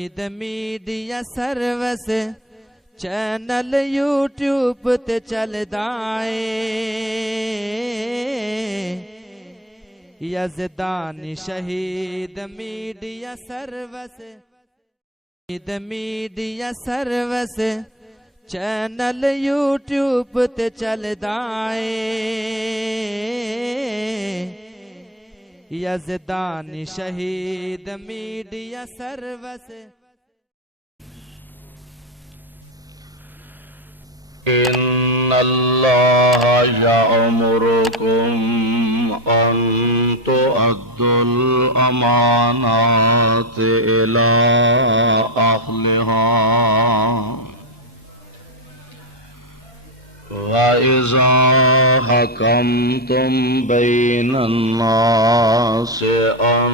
میڈیا سروس چینل یوٹیوب تے چلدا اے یزدانی شہید میڈیا سروس چینل یوٹیوب تے چلدا اے یزدانی شہید میڈیا سروس ان اللہ یأمرکم ان تؤدوا الامانات الی اہلہا وَإِذَا حَكَمْتُمْ بَيْنَ النَّاسِ أَن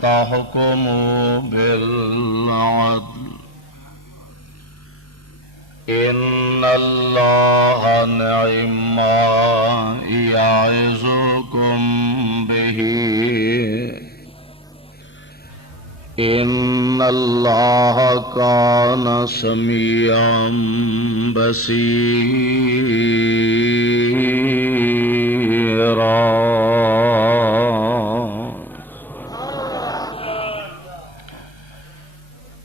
تَحْكُمُوا بِالْعَدْلِ إِنَّ اللَّهَ نِعِمَّا يَعِظُكُمْ بِهِ إِنَّ اللَّهَ كَانَ سَمِيعًا بَصِيرًا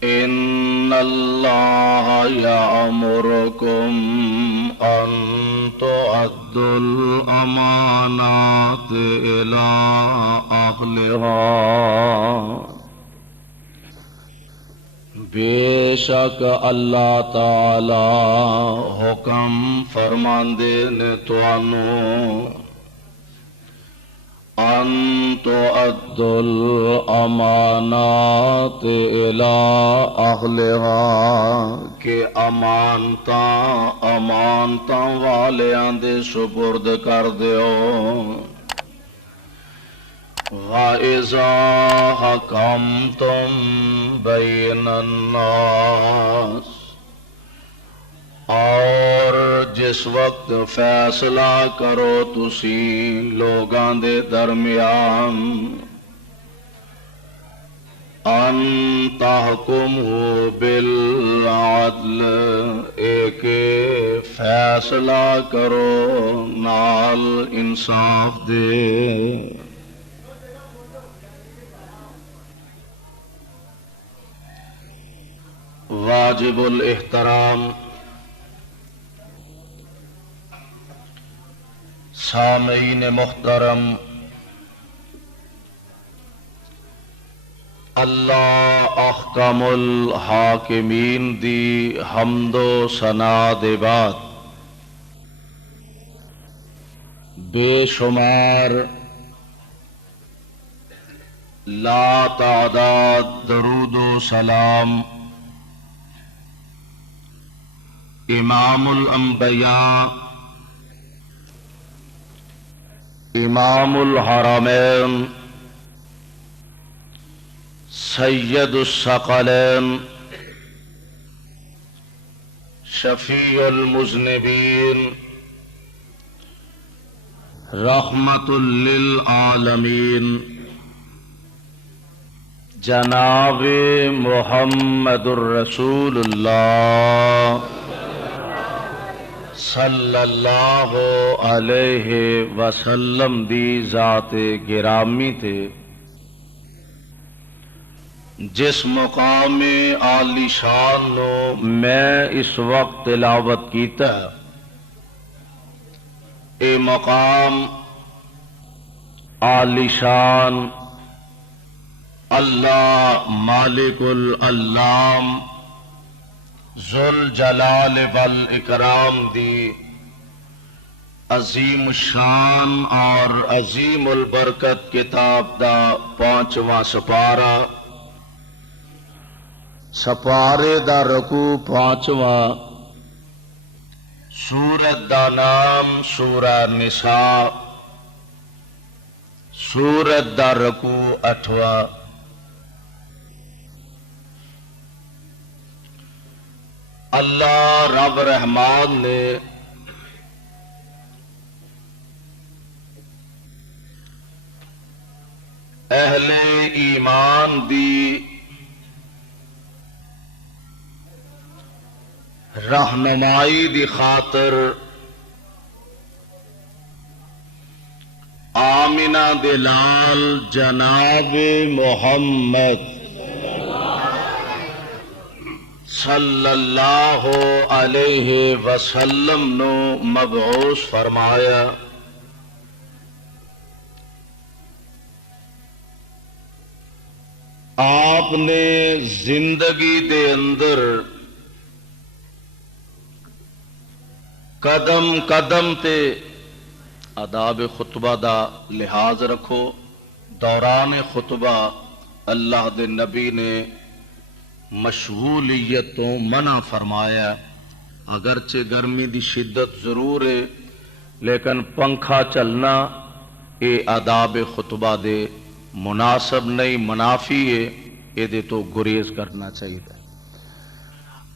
إِنَّ اللَّهَ يَأْمُرُكُمْ أَن تُؤَدُّوا الْأَمَانَاتِ إِلَى أَهْلِهَا بے شک اللہ تعالی حکم فرماندے نے تانوں ان تؤدوا الامانات الی اہلہا کہ امانتاں والیاں دے سپرد کر دیو وَإِذَا حَكَمْتُمْ بَيْنَ النَّاسِ اور جس وقت فیصلہ کرو تسی لوگاں دے درمیان ان تحکموا بالعدل ایک فیصلہ کرو نال انصاف دے واجب الاحترام سامعین محترم اللہ احکم الحاکمین دی حمد و ثنا دے بعد بے شمار لا تعداد درود و سلام امام الانبیاء امام الحرمین سید الثقلین شفیع المذنبین رحمت للعالمین جناب محمد الرسول اللہ صلی اللہ علیہ وسلم دی ذات گرامی تے جس مقام عالی شان نو میں اس وقت تلاوت کیتا ہے اے مقام عالی شان اللہ مالک العلام ذوالجلال والاکرام دی عظیم الشان اور عظیم البرکت کتاب دا 5واں سپارے دا رکوع 5واں سورت دا نام سورہ نساء سورت دا رکوع 8واں اللہ رب رحمان نے اہل ایمان دی رہنمائی دی خاطر آمنہ دے لال جناب محمد صلی اللہ علیہ وسلم نو مبعوث فرمایا۔ آپ نے زندگی دے اندر قدم قدم تے آداب خطبہ دا لحاظ رکھو۔ دوران خطبہ اللہ دے نبی نے مشغولیت تو منع فرمایا، اگرچہ گرمی دی شدت ضرور ہے لیکن پنکھا چلنا اے آداب خطبہ دے مناسب نہیں، منافی ہے، یہ دے تو گریز کرنا چاہیے۔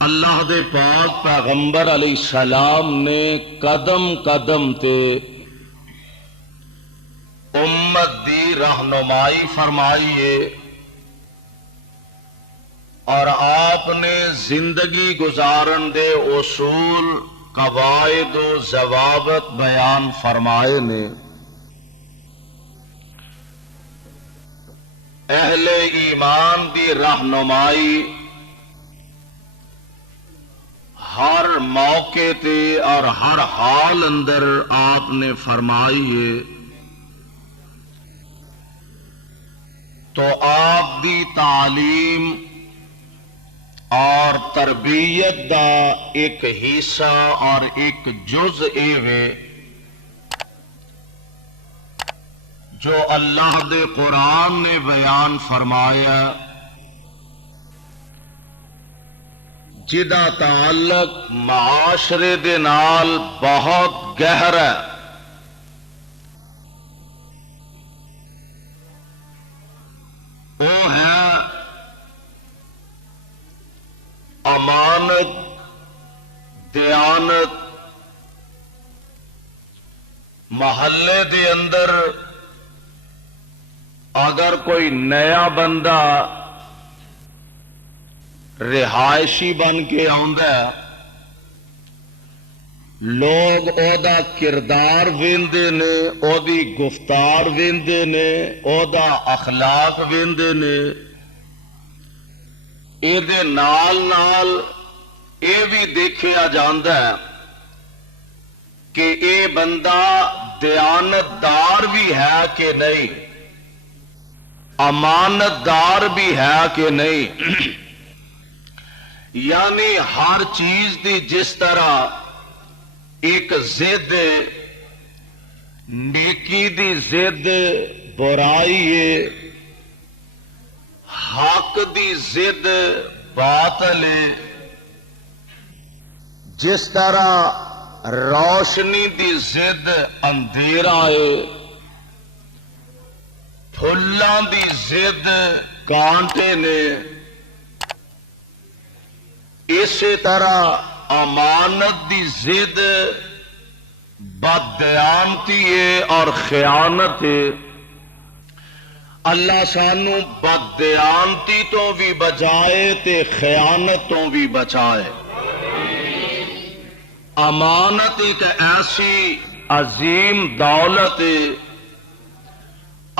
اللہ دے پاک پیغمبر علیہ السلام نے قدم قدم تے امت دی رہنمائی فرمائی ہے، اور آپ نے زندگی گزارن دے اصول، قواعد و ضوابط بیان فرمائے نے۔ اہل ایمان دی رہنمائی ہر موقع تے اور ہر حال اندر آپ نے فرمائی ہے، تو آپ دی تعلیم اور تربیت دا ایک حصہ اور ایک جز وے جو اللہ دے قرآن نے بیان فرمایا، جدا تعلق معاشرے دے نال بہت گہرا ہے۔ وہ ہے امانت، دیانت۔ محلے دے اندر اگر کوئی نیا بندہ رہائشی بن کے آندا ہے، لوگ او دا کردار ویندے نے، او دی گفتار ویندے نے، او دا اخلاق ویندے نے، اے دے نال نال اے بھی دیکھیا جاندا ہے کہ اے بندہ دیانتدار بھی ہے کہ نہیں، امانتدار بھی ہے کہ نہیں۔ یعنی ہر چیز دی جس طرح ایک ضد، نیکی دی ضد برائی ہے، حق دی ضد باطل ہے، جس طرح روشنی دی ضد اندھیرا ہے، پھلاں دی ضد کانٹے نے، اسی طرح امانت دی ضد بددیانتی ہے اور خیانت ہے۔ اللہ سانو بددیانتی تو بھی بچائے تے خیانت تو بھی بچائے۔ امانت ایک ایسی عظیم دولت ہے،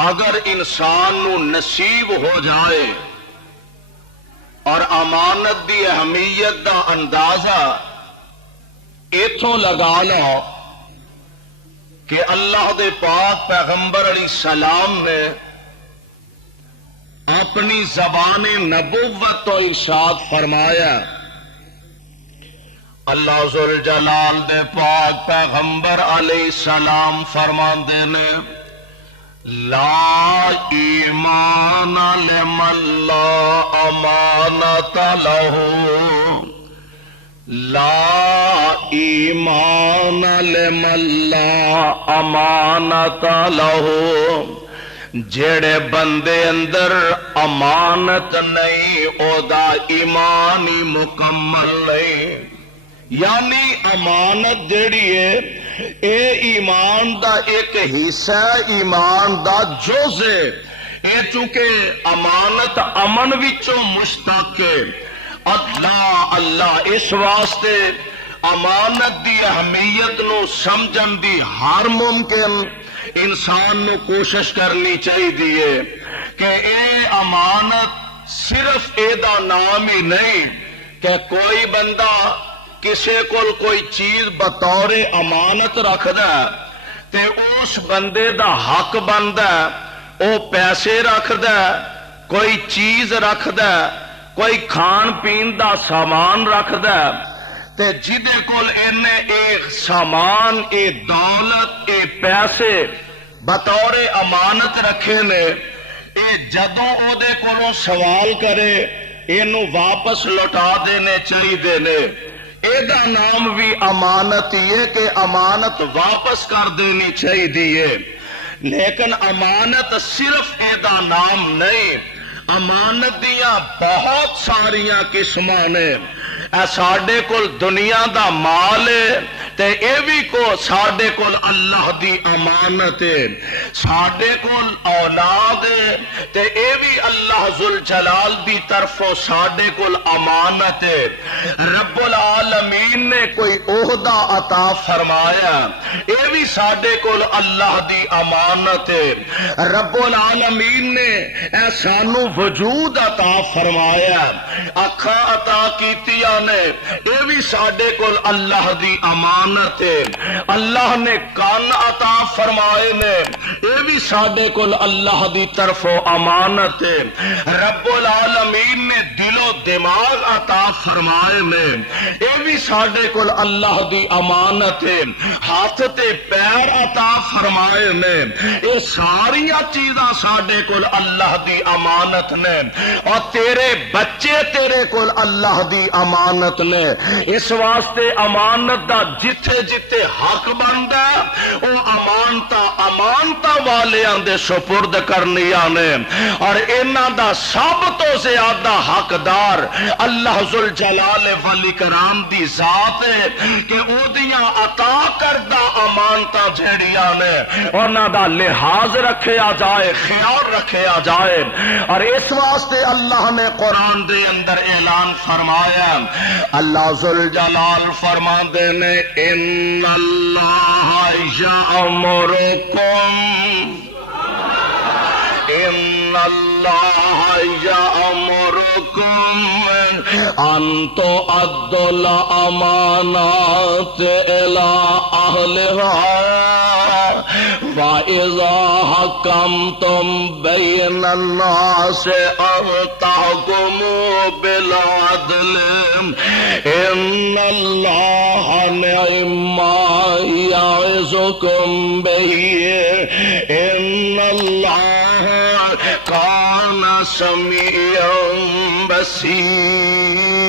اگر انسان نو نصیب ہو جائے اور امانت دی اہمیت دا اندازہ ایتھوں لگا لو کہ اللہ دے پاک پیغمبر علیہ السلام نے اپنی زبان نبوت تو ارشاد فرمایا۔ اللہ ذوالجلال دے پاک پیغمبر علیہ السلام فرماندے نے، لا ایمان لمن لا امانت لہ، لا ایمان لمن لا امانت لہ، جڑے بندے اندر امانت نہیں او دا ایمان ہی مکمل نہیں۔ یعنی امانت جیڑی ہے اے ایمان دا ایک حصہ، ایمان دا جز ہے۔ اے چونکہ امانت امن وچوں مشتق ہے، اللہ اللہ اس واسطے امانت دی اہمیت نو سمجھن دی ہر ممکن انسان نو کوشش کرنی چاہیے کہ اے امانت صرف اے دا نام ہی نہیں کہ کوئی بندہ کسے کول کوئی چیز بطور امانت رکھدا تے اس بندے دا حق بندا او پیسے رکھدا کوئی چیز رکھدا کوئی کھان پین دا سامان رکھدا تے جدے کول اے سامان اے دولت اے پیسے بطور امانت رکھے نے اے جدوں او دے کولوں سوال کرے اینو واپس لوٹا دینے چاہیے نے اے دا نام بھی امانت ہی ہے کہ امانت واپس کر دینی چاہیے لیکن امانت صرف اے دا نام نہیں امانت دیاں بہت ساریاں قسماں نے اے ساڈے کول دنیا دا مال ہے تے اے بھی کو ساڈے کول اللہ دی امانت ہے ساڈے کول اولاد ہے تے اے بھی اللہ ذوالجلال دی طرفوں ساڈے کول امانت ہے رب العالمین نے کوئی عہدہ عطا فرمایا اے بھی ساڈے کول اللہ دی امانت ہے رب العالمین نے اے سانو وجود عطا فرمایا اکھاں عطا کیتیاں نے اے بھی ساڈے کول اللہ دی امانت ہے اللہ نے کان عطا فرمائے نے اے بھی ساڈے کول اللہ دی طرفوں امانت ہے رب العالمین نے دل و دماغ عطا فرمائے نے اے بھی ساڈے کول اللہ دی امانت ہے ہاتھ تے پیر عطا فرمائے نے اے ساری چیزاں ساڈے کول اللہ دی امانت نے اور تیرے بچے تیرے کول اللہ دی امانت نے اس واسطے امانت دا جتھے جتھے حق بندا او امانتا والیاں دے سپرد کرنیاں نے اور انہاں دا سب تو زیادہ حقدار اللہ ذوالجلال والاکرام دی ذات ہے کہ او دیاں عطا کردہ امانتاں جھڑیاں نے انہاں دا لحاظ رکھیا جائے خیال رکھیا جائے اور اس واسطے اللہ نے قرآن دے اندر اعلان فرمایا اللہ ذوالجلال فرماندے نے ان اللہ یأمرکم ان اللہ یأمرکم ان تؤدوا الامانات الی اہلہا وَإِذَا حَكَمْتُمْ بَيْنَ النَّاسِ أَن تَحْكُمُوا بِالْعَدْلِ إِنَّ اللَّهَ نِعِمَّا يَعِظُكُم بِهِ إِنَّ اللَّهَ كَانَ سَمِيعًا بَصِيرًا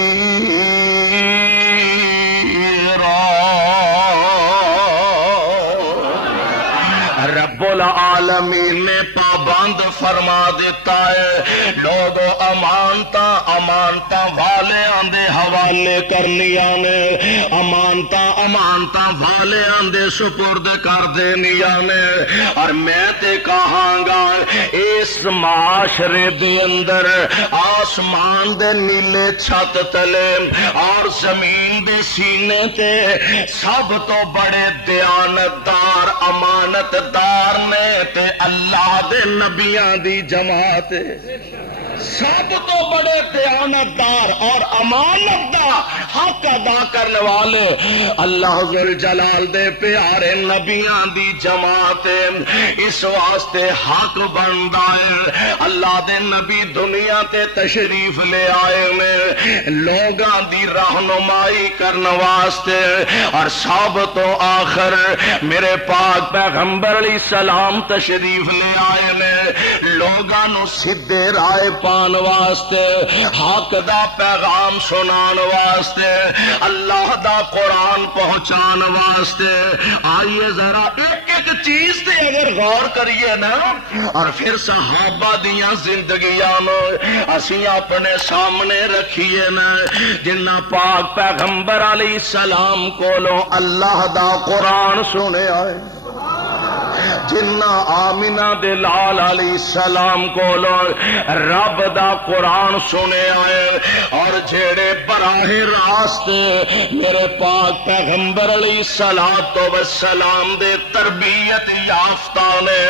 العالمین نے پابند فرما دیتا ہے لوگ امانتا والے آندے حوالے کرنیاں نے امانتا والے آندے سپرد کر دینیاں نے اور میں تے کہاں گا اس معاشرے دے اندر آسمان دے نیلے چھت تلے اور زمین دے سینے تے سب تو بڑے دیانتدار امانتدار نے تے اللہ دے نبیاں دی جماعت سب تو بڑے دیانتدار اور امانت دا حق ادا کرنے والے اللہ ذوالجلال دے پیارے نبیاں دی جماعت اس واسطے حق بندا ہے اللہ دے نبی دنیا تے تشریف لے آئے میں لوگاں دی رہنمائی کرنے واسطے اور سب تو آخر میرے پاک پیغمبر علیہ السلام تشریف لے آئے میں لوگاں نو سیدھے راہ پان واسطے حق دا پیغام سنان واسطے اللہ دا قرآن پہنچان واسطے آئیے ذرا ایک ایک چیز تے اگر غور کریے نا اور پھر صحابہ دیاں زندگیاں نو اسی اپنے سامنے رکھیے نا جنہ پاک پیغمبر علیہ السلام کولوں اللہ دا قرآن سنے آئے جنہ آمینہ دے لال علیہ السلام کو رب دا قرآن سنے آئے اور جیڑے براہ راست میرے پاک پیغمبر علیہ السلام دے تربیت یافتہ نے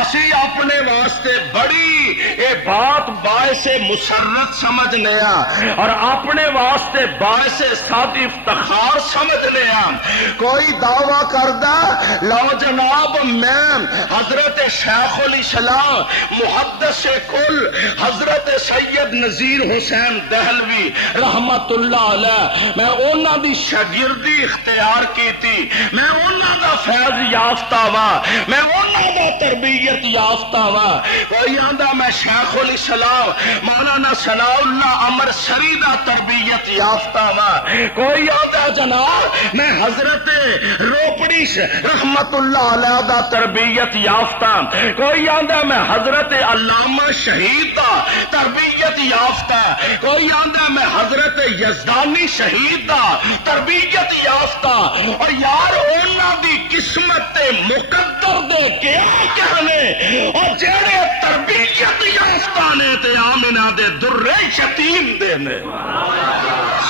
اسی اپنے واسطے بڑی اے بات باعث مسرت سمجھ لیا اور اپنے واسطے باعث سعد افتخار سمجھ لیا. کوئی دعویٰ کردہ لو جناب میں حضرت شیخ الاسلام محدث کل حضرت سید نذیر حسین دہلوی رحمت اللہ علیہ میں انہاں دی شاگردی اختیار کی تھی, میں انہاں دا فیض یافتہ وا, میں انہاں دا تربیت یافتہ وا. کوئی آندہ میں شیخ الاسلام مولانا ثناء اللہ عمر سری دا تربیت یافتہ وا. کوئی آندہ جناب میں حضرت روپڑی رحمت اللہ علیہ دا تربیت یافتہ. کوئی آندہ میں حضرت علامہ شہید دا تربیت یافتہ. کوئی آندہ میں حضرت یزدانی شہید دا تربیت یافتہ. اور یار اونا دی قسمت تے مقدر دے کیا کہنے اور جیڑے تربیت یافتہ نے تے آمینہ دے درے یتیم دے نے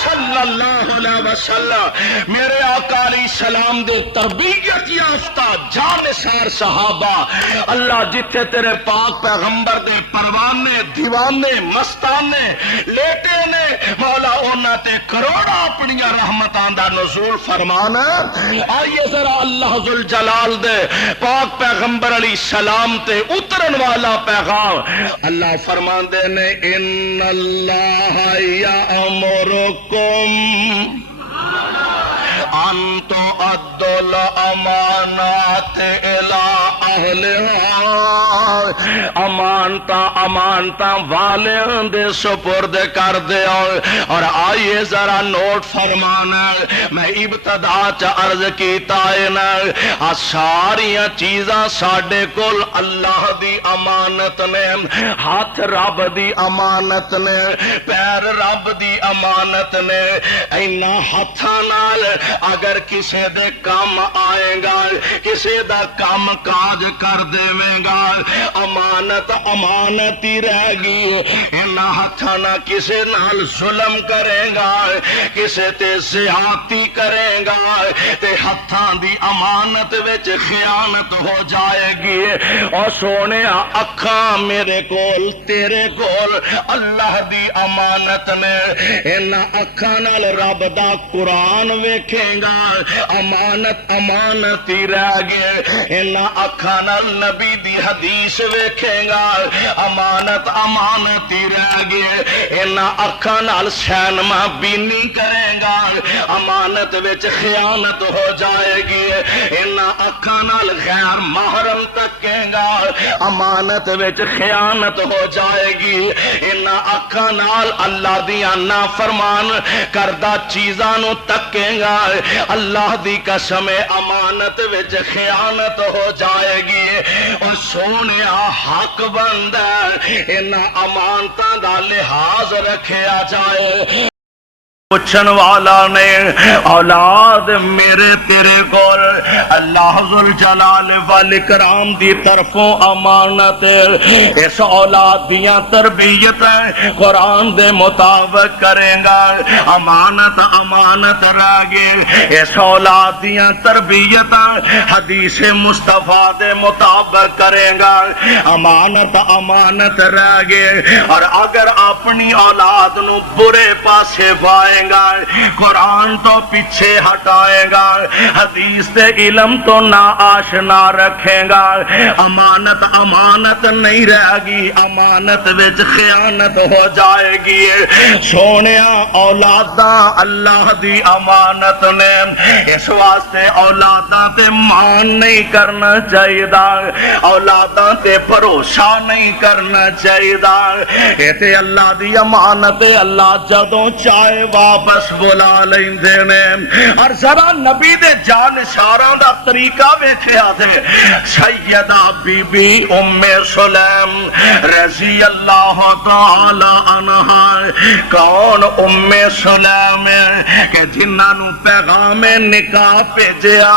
صلی اللہ علیہ وسلم میرے آقا علیہ السلام دے تربیت یافتہ جانثار صحابہ. اللہ جتھے تیرے پاک پیغمبر دے پروانے دیوانے مستانے لیٹے نے مولا اونا تے کروڑا اپنی رحمتاں دا نزول فرمانا. آئیے ذرا اللہ ذوالجلال دے پاک پیغمبر علیہ السلام تے اترن والا پیغام. اللہ فرمان دے نے ان اللہ یامرکم ان تؤدوا الامانات الی اہلہا. امانتا والیاں دے سپرد کر دے. اور آئیے ذرا نوٹ فرمانا میں ابتدا چ عرض کیتا ہے نا ساریاں چیزاں ساڈے کول اللہ دی امانت نے. ہاتھ رب دی امانت نے, پیر رب دی امانت نے. اینا ہاتھاں نال اگر کسے دے کام آئے گا کسے دا کام کاج کر دے گا امانت امانت ہی رہ گی. انہاں ہتھاں نہ کسے نال ظلم کرے گا کسے تے زیادتی کرے گا تے ہتھاں دی امانت وچ خیانت ہو جائے گی. اور سونے اکھاں میرے کول تیرے کول اللہ دی امانت نے. انہاں اکھاں نال رب دا قرآن ویکھے گا امانت امانت ہی رہ گئے. انہاں اکھاں نال نبی دی حدیث ویکھے گا امانت امانت ہی رہ گئے. انہاں اکھاں نال سینما بینی کرے گا امانت وچ خیانت ہو جائے گی. انہاں اکھاں نال غیر محرم تکے گا امانت وچ خیانت ہو جائے گی. انہاں اکھاں نال اللہ دیاں نافرمان کردہ چیزاں نو تکے گا اللہ دی قسم امانت وچ خیانت ہو جائے گی. اور سونیا حق بندہ انہاں امانتاں دا لحاظ رکھیا جائے. پوچھن والا نے اولاد میرے تیرے کول اللہ ذوالجلال والاکرام دی طرفوں امانت. اس اولاد دیاں تربیت قرآن دے مطابق کرے گا امانت امانت رہ گئے. اس اولاد دیاں تربیت حدیث مصطفیٰ دے مطابق کرے گا امانت امانت رہ گئے. اور اگر اپنی اولاد نو برے پاسے پائے گا قرآن تو پیچھے ہٹائے گا حدیث تے علم تو نا آشنا رکھے گا امانت امانت نہیں رہ گی امانت وچ خیانت ہو جائے گی. سونیا اولاداں اللہ دی امانت نے. اس واسطے اولاداں تے مان نہیں کرنا چاہیے اولاداں تے بھروسہ نہیں کرنا چاہیے. اے تے اللہ دی امانت اللہ جدوں چاہے واپس بلا لیندے نے اور ذرا نبی دے جانشاراں دا طریقہ ویکھیا تے سیدہ بی بی ام سلیم رضی اللہ تعالی عنہا کون ام سلیم کہ جنہاں نو پیغام نکاح بھیجیا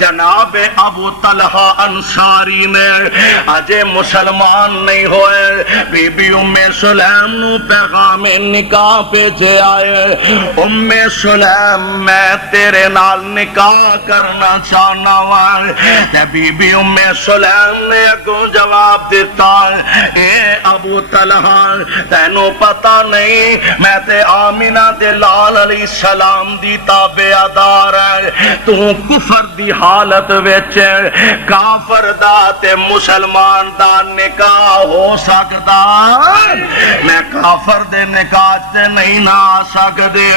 جناب ابو طلحہ انصاری نے اجے مسلمان نہیں ہوئے بی بی ام سلیم نو پیغام نکاح بھیجے آئے ام سلیم میں تیرے نال نکاح کرنا چاہنا ہوں تے بی بی ام سلیم نے اگوں جواب دیتا اے ابو طلحہ تینوں پتہ نہیں میں تے آمینہ دے لال علیہ السلام دی تابعدار ہے تو کفر دی حالت وچ کافر دا تے مسلمان دا نکاح ہو سکدا میں کافر دے نکاح تے نہیں نہ آ سکدے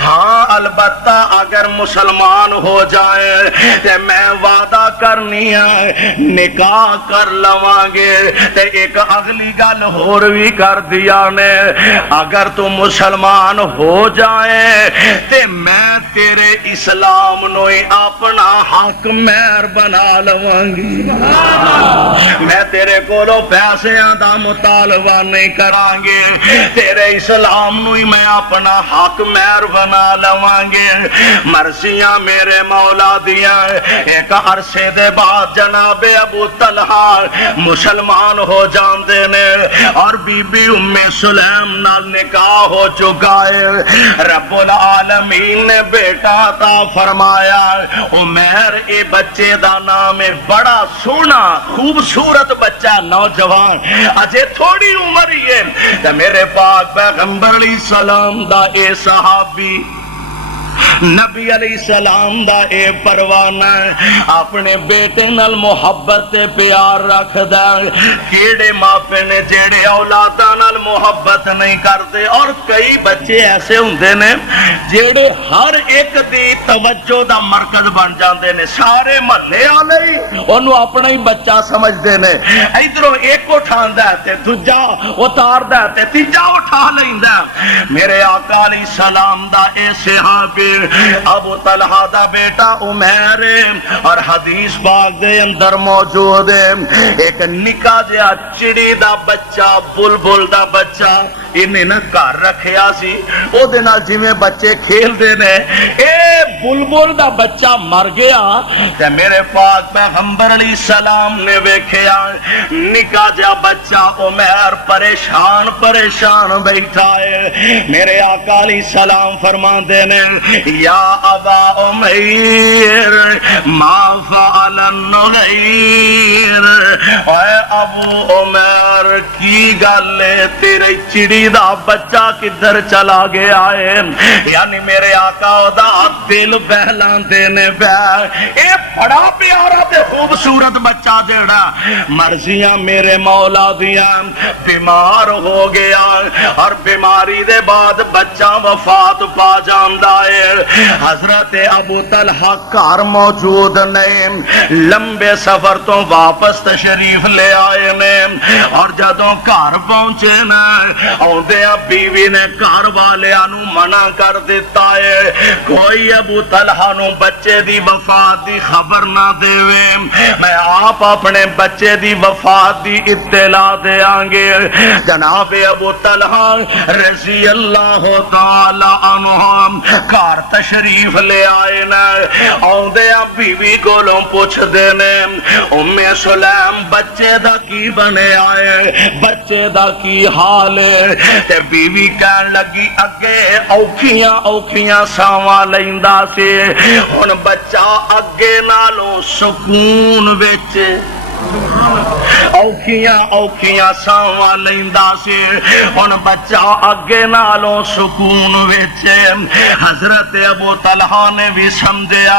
ہاں البتہ اگر مسلمان ہو جائے تے میں وعدہ کرنی ہے نکاح کر لواں گے تے ایک اگلی گل ہور بھی کر دیا نے اگر تو مسلمان ہو جائے تے میں تیرے اسلام نو ہی اپنا حق مہر بنا لواں گی میں تیرے کولو پیسیاں دا مطالبہ نہیں کران گے تیرے اسلام نو ہی میں اپنا حق مہر بنا لواں گے مرضیاں میرے مولا دیاں ایک عرصے دے بعد جناب ابو طلحہ مسلمان ہو جاندے نے اور بی بی ام سلیم نال نکاح ہو چکا ہے رب العالمین نے بیٹا عطا فرمایا عمیر اے بچے دا نام ہے بڑا سونا خوبصورت بچہ نوجوان اجے تھوڑی عمر ہی ہے تے میرے پاک پیغمبر علیہ السلام دا اے صحابی نبی علیہ السلام دا اے پروانہ اپنے بیٹے نال محبت تے پیار رکھدا کیڑے ماپے نے جیڑے اولاداں نال محبت نہیں کرتے اور کئی بچے ایسے ہوندے نے جیڑے ہر ایک دی توجہ دا مرکز بن جاندے نے سارے محلے والے اونوں اپنا ہی بچہ سمجھدے نے ادھروں ایک اٹھاندا تے دوجا اتاردا تے تیجا اٹھا لیندا میرے آقا علیہ السلام دا اے صحابی ابو طلحہ دا بیٹا عمیر اور حدیث پاک دے اندر موجود ہے ایک نکا جہا چڑی دا بچہ بلبل دا بچہ انہیں نہ گھر رکھیا سی او دے نال جویں بچے کھیل دے نے اے بلبل دا بچہ مر گیا تے میرے پاک پیغمبر علیہ السلام نے ویکھیا نکا جہا بچہ عمیر پریشان پریشان بیٹھا ہے میرے آقا علیہ السلام فرماندے نے یا ابا عمیر ما فعل النغیر اے ابو عمیر کی گل تیری چڑی دا بچہ کدھر چلا گیا ہے یعنی میرے آقا دا دل بہلان دینے پہ اے بڑا پیارا تے خوبصورت بچہ جڑا مرضیاں میرے مولا دیاں بیمار ہو گیا اور بیماری دے بعد بچہ وفات پا جاندا ہے حضرت ابو طلحہ گھر موجود نہیں لمبے سفر تو واپس تشریف لے آئے نے اور جدوں گھر پہنچے نا اوندیاں بیوی نے گھر والیاں نو منع کر دیتا ہے کوئی ابو طلحہ نو بچے دی وفات دی خبر نہ دیوے میں آپ اپنے بچے دی وفات دی اطلاع دیاں گے جناب ابو طلحہ رضی اللہ تعالی عنہ گھر تشریف لے آئے نا اوندیاں بیوی کولوں پوچھ دے نے ام سلیم بچے دا کی بنے آئے بچے دا کی حال ہے تے بیوی کہن لگی اگے اوکھیاں ساواں لیندا سی ہن بچہ اگے نالوں سکون وچ اوکھیاں ساواں لیندا سی ہن بچہ اگے نالوں سکون وچ حضرت ابو طلحہ نے بھی سمجھیا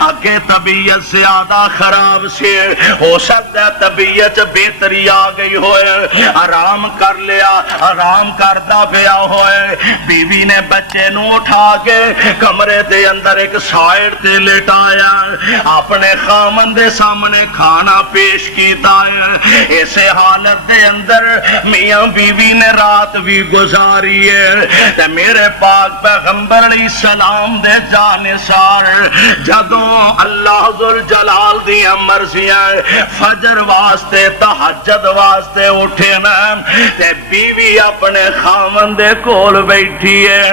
اگے طبیعت زیادہ خراب سی ہو سکتا ہے طبیعت بہتری آ گئی ہوئے آرام کر لیا آرام کردا پیا ہوئے بیوی نے بچے نو اٹھا کے کمرے دے اندر ایک سائیڈ تے لٹایا اپنے خامن دے سامنے کھانا پیش پیش کیتا ہے. اسے حالت دے اندر میاں بیوی نے رات بھی گزاری ہے تے میرے پاک پیغمبر علیہ السلام دے جانثار جدوں اللہ ذوالجلال دی مرضیاں فجر واسطے تہجد واسطے اٹھے نا تے بیوی اپنے خاوند دے کول بیٹھی ہے.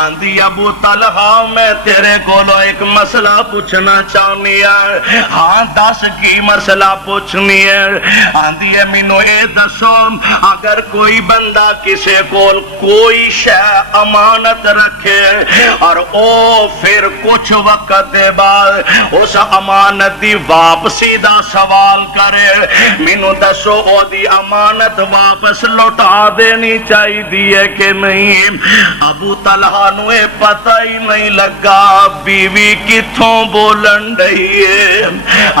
آندی ابو طلحہ میں تیرے کولو ایک مسئلہ پوچھنا چاہنی ہے. ہاں دس کی مسئلہ پوچھنی ہے. آندی ہے مینوں اے دسو اگر کوئی بندہ کسے کول کوئی شے امانت رکھے اور او پھر کچھ وقت دے بعد اس امانت دی واپسی دا سوال کرے مینوں دسو او دی امانت واپس لوٹا دینی چاہیے کہ نہیں؟ ابو طلحہ نو اے پتہ ہی نہیں لگا بیوی کتھوں بولن رہی ہے.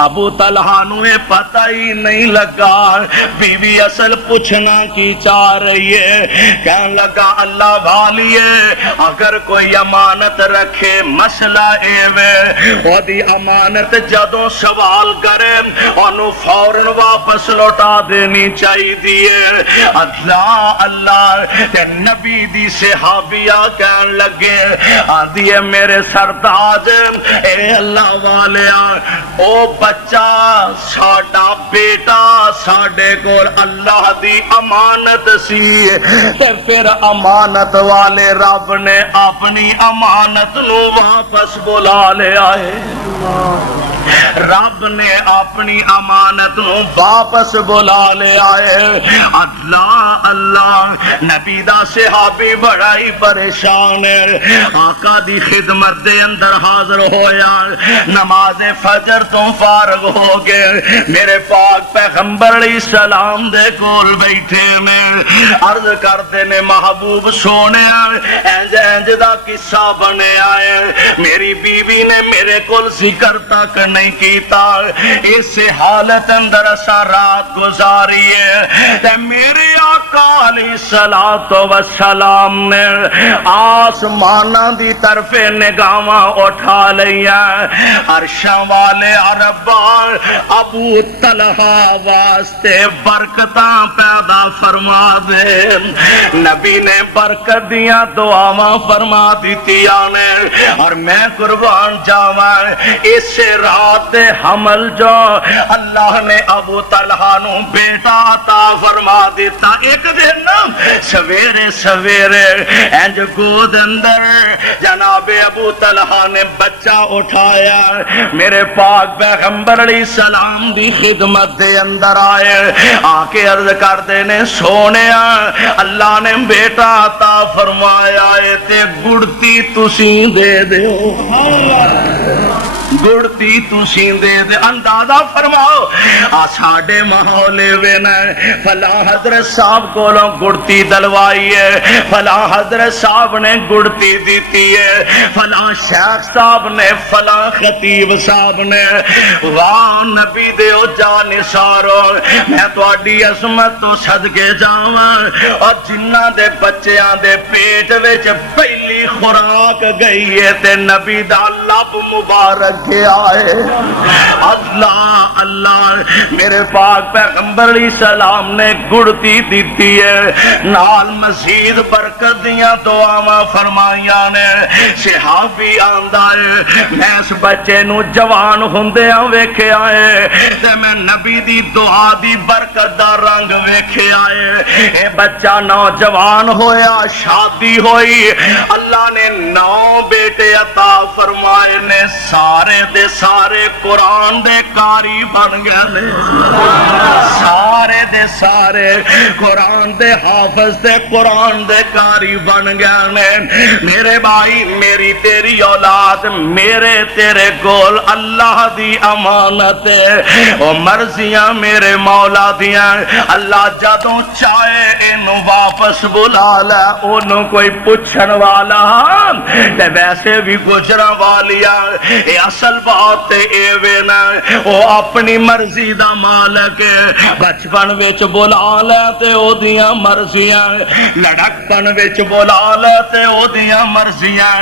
ابو طلحہ نو اے پتہ ہی نہیں لگا بیوی اصل پوچھنا کی چاہ رہی ہے. کہنے لگا اللہ والیے اگر کوئی امانت رکھے مسئلہ اے وے او دی امانت جدوں سوال کرے انہوں فوراً واپس لوٹا دینی چاہیے. اللہ اللہ تے نبی دی صحابیہ کہن لگے آدھی ہے میرے سرداج اے اللہ والیا او بچہ ساڈا بیٹا ساڈے کول اللہ دی امانت سی تے پھر امانت والے رب نے اپنی امانت نو واپس بلا لیا ہے. رب نے اپنی امانت نو واپس بلا لے آئے. اللہ اللہ نبی دا صحابی بڑا ہی پریشان ہے. آقا دی خدمت دے اندر حاضر ہویا نماز فجر تو فارغ ہو گئے میرے پاک پیغمبر علیہ السلام دے کول بیٹھے میں عرض کرتے نے محبوب سونے انج انج دا قصہ بنے آئے میری بیوی نے میرے کول ذکر تک نہیں کیتا اس حالت اندر اسا رات گزاری ہے تے میرے آقا علیہ الصلوۃ والسلام نے آسماناں دی طرف نگاہاں اٹھا لیا عرشاں والے رب ابو طلحہ واسطے برکتاں پیدا فرما دے. نبی نے برکت دیاں دعاواں فرما دتیاں نے اور میں قربان جاواں اس رات حمل جو اللہ نے ابو طلحہ نو بیٹا عطا فرما دیتا. ایک دن سویرے سویرے انج گود اندر جناب ابو طلحہ نے بچہ اٹھایا میرے پاک پیغمبر علیہ السلام دی خدمت دے اندر آئے آ کے عرض کرتے نے سونے اللہ نے بیٹا عطا فرمایا ہے تے گڑتی تسی دے دیو گڑتی تسی دے دے. اندازہ فرماؤ ساڈے ماحولے وینا فلاں حضرت صاحب کولوں گڑتی دلوائی ہے فلاں حضرت صاحب نے گڑتی دیتی ہے فلاں شیخ صاحب نے فلاں خطیب صاحب نے. واہ نبی دے او جانثارو میں تہاڈی عظمت تو صدقے جاواں اور جنہاں دے بچیاں دے پیٹ وچ پہلی خوراک گئی ہے تے نبی دا لب مبارک کے آئے. اللہ اللہ میرے پاک پیغمبر علیہ السلام نے گڑتی دیتی ہے نال مزید برکت دیاں دعاواں فرمائیاں نے. صحابی آندا ہے میں اس بچے نو جوان ہوندیاں ویکھیا ہے تے میں نبی دی دعا دی برکت دا رنگ ویکھیا ہے. اے بچہ نوجوان ہویا شادی ہوئی اللہ نے 9 بیٹے عطا فرمائے نے سارے دے سارے قرآن دے قاری بن گئے نے سارے دے سارے قرآن دے حافظ دے قرآن دے قاری بن گئے نے. میرے بھائی میری تیری اولاد میرے تیرے گول اللہ دی امانت ہے او مرضیاں میرے مولا دیاں اللہ جدوں چاہے اینو واپس بلا لے اونوں کوئی پوچھن والا تے ویسے بھی گجرا والیا اے اصل بات تے اے وے نا او اپنی مرضی دا مالک بچپن وچ بلا لے تے او دیاں مرضیاں لڑکپن وچ بلا لے تے او دیاں مرضیاں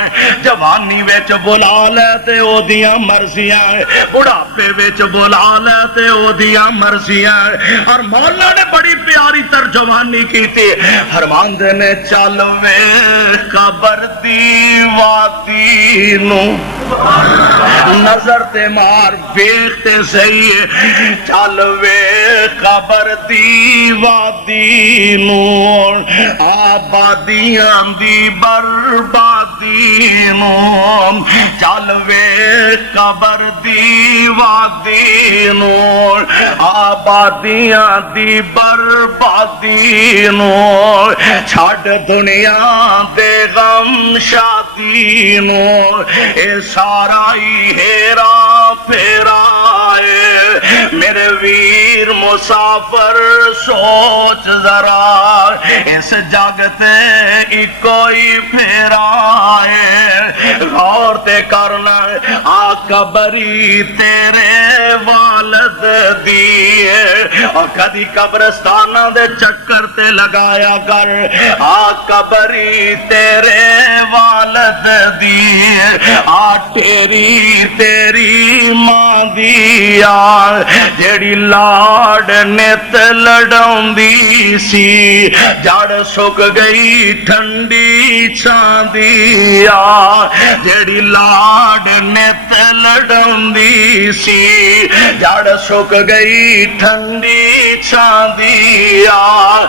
جوانی وچ بلا لے تے او دیاں مرضیاں بڑھاپے وچ بلا لے تے او دیاں مرضیاں اور مولا نے بڑی پیاری ترجمانی کی تھی فرماندے نے چل وے قبر دی وادی نو نظر تے مار ویکھ تے صحیح چل وے قبر دی وادی نو آبادیاں دی بربادی نو چل وے قبر دی وادی نو آبادیاں دی بربادی نو چھڈ دنیا دے غم شادی نو اے سارا ہی ہیرا پھیرا ہے میرے ویر مسافر سوچ ذرا اس جگ تے اکو ہی پھیرا ہے غور تے کرنا آ قبری تیرے والد دی اور کدی قبرستانہ دے چکر تے لگایا کر آ قبری تیرے والد دی آ تیری ماں دی آ جیڑی لاڈ نت لڑاؤندی سی جڑ سک گئی ٹھنڈی چھاندی آ جیڑی لاڈ نت لڑاؤندی سی جڑ سک گئی ٹھنڈی چھاندی آ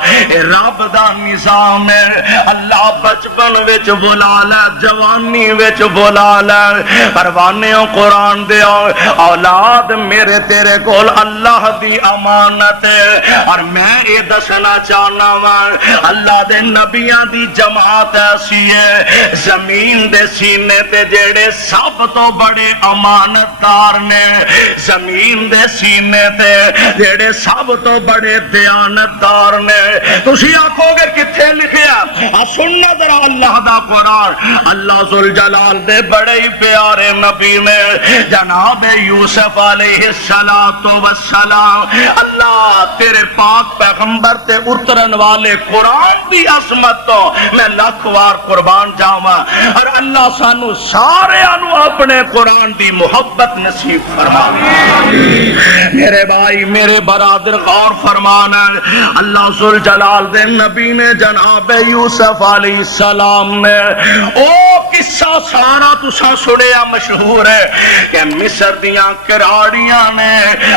رب دا نظام ہے اللہ بچپن وچ بلا لے جوانی وچ بلا لے پروانیوں قرآن دے اولاد میرے تیرے کول اللہ دی امانت ہے اور میں یہ دسنا چاہنا ہاں اللہ دے نبیاں دی جماعت ایسی ہے زمین دے سینے تے جڑے سب تو بڑے امانتدار نے زمین دے سینے تے جڑے سب تو بڑے دیانتدار نے تسی آکھو گے کتھے لکھیا سننا ذرا اللہ دا قرآن اللہ ذوالجلال دے بڑے ہی پیارے نبی نے جناب یوسف علیہ السلام اللہ تیرے پاک پیغمبر تے اترن والے قرآن دی عظمت تو میں لاکھ وار قربان جاواں اور اللہ سانو سارے انو اپنے قرآن دی محبت نصیب فرماوے میرے بھائی میرے برادر غور فرمانا اللہ ذوالجلال دے نبی نے جناب یوسف علیہ السلام نے او قصہ سارا تساں سنیا مشہور ہے کہ مصر دیاں کراڑیاں نے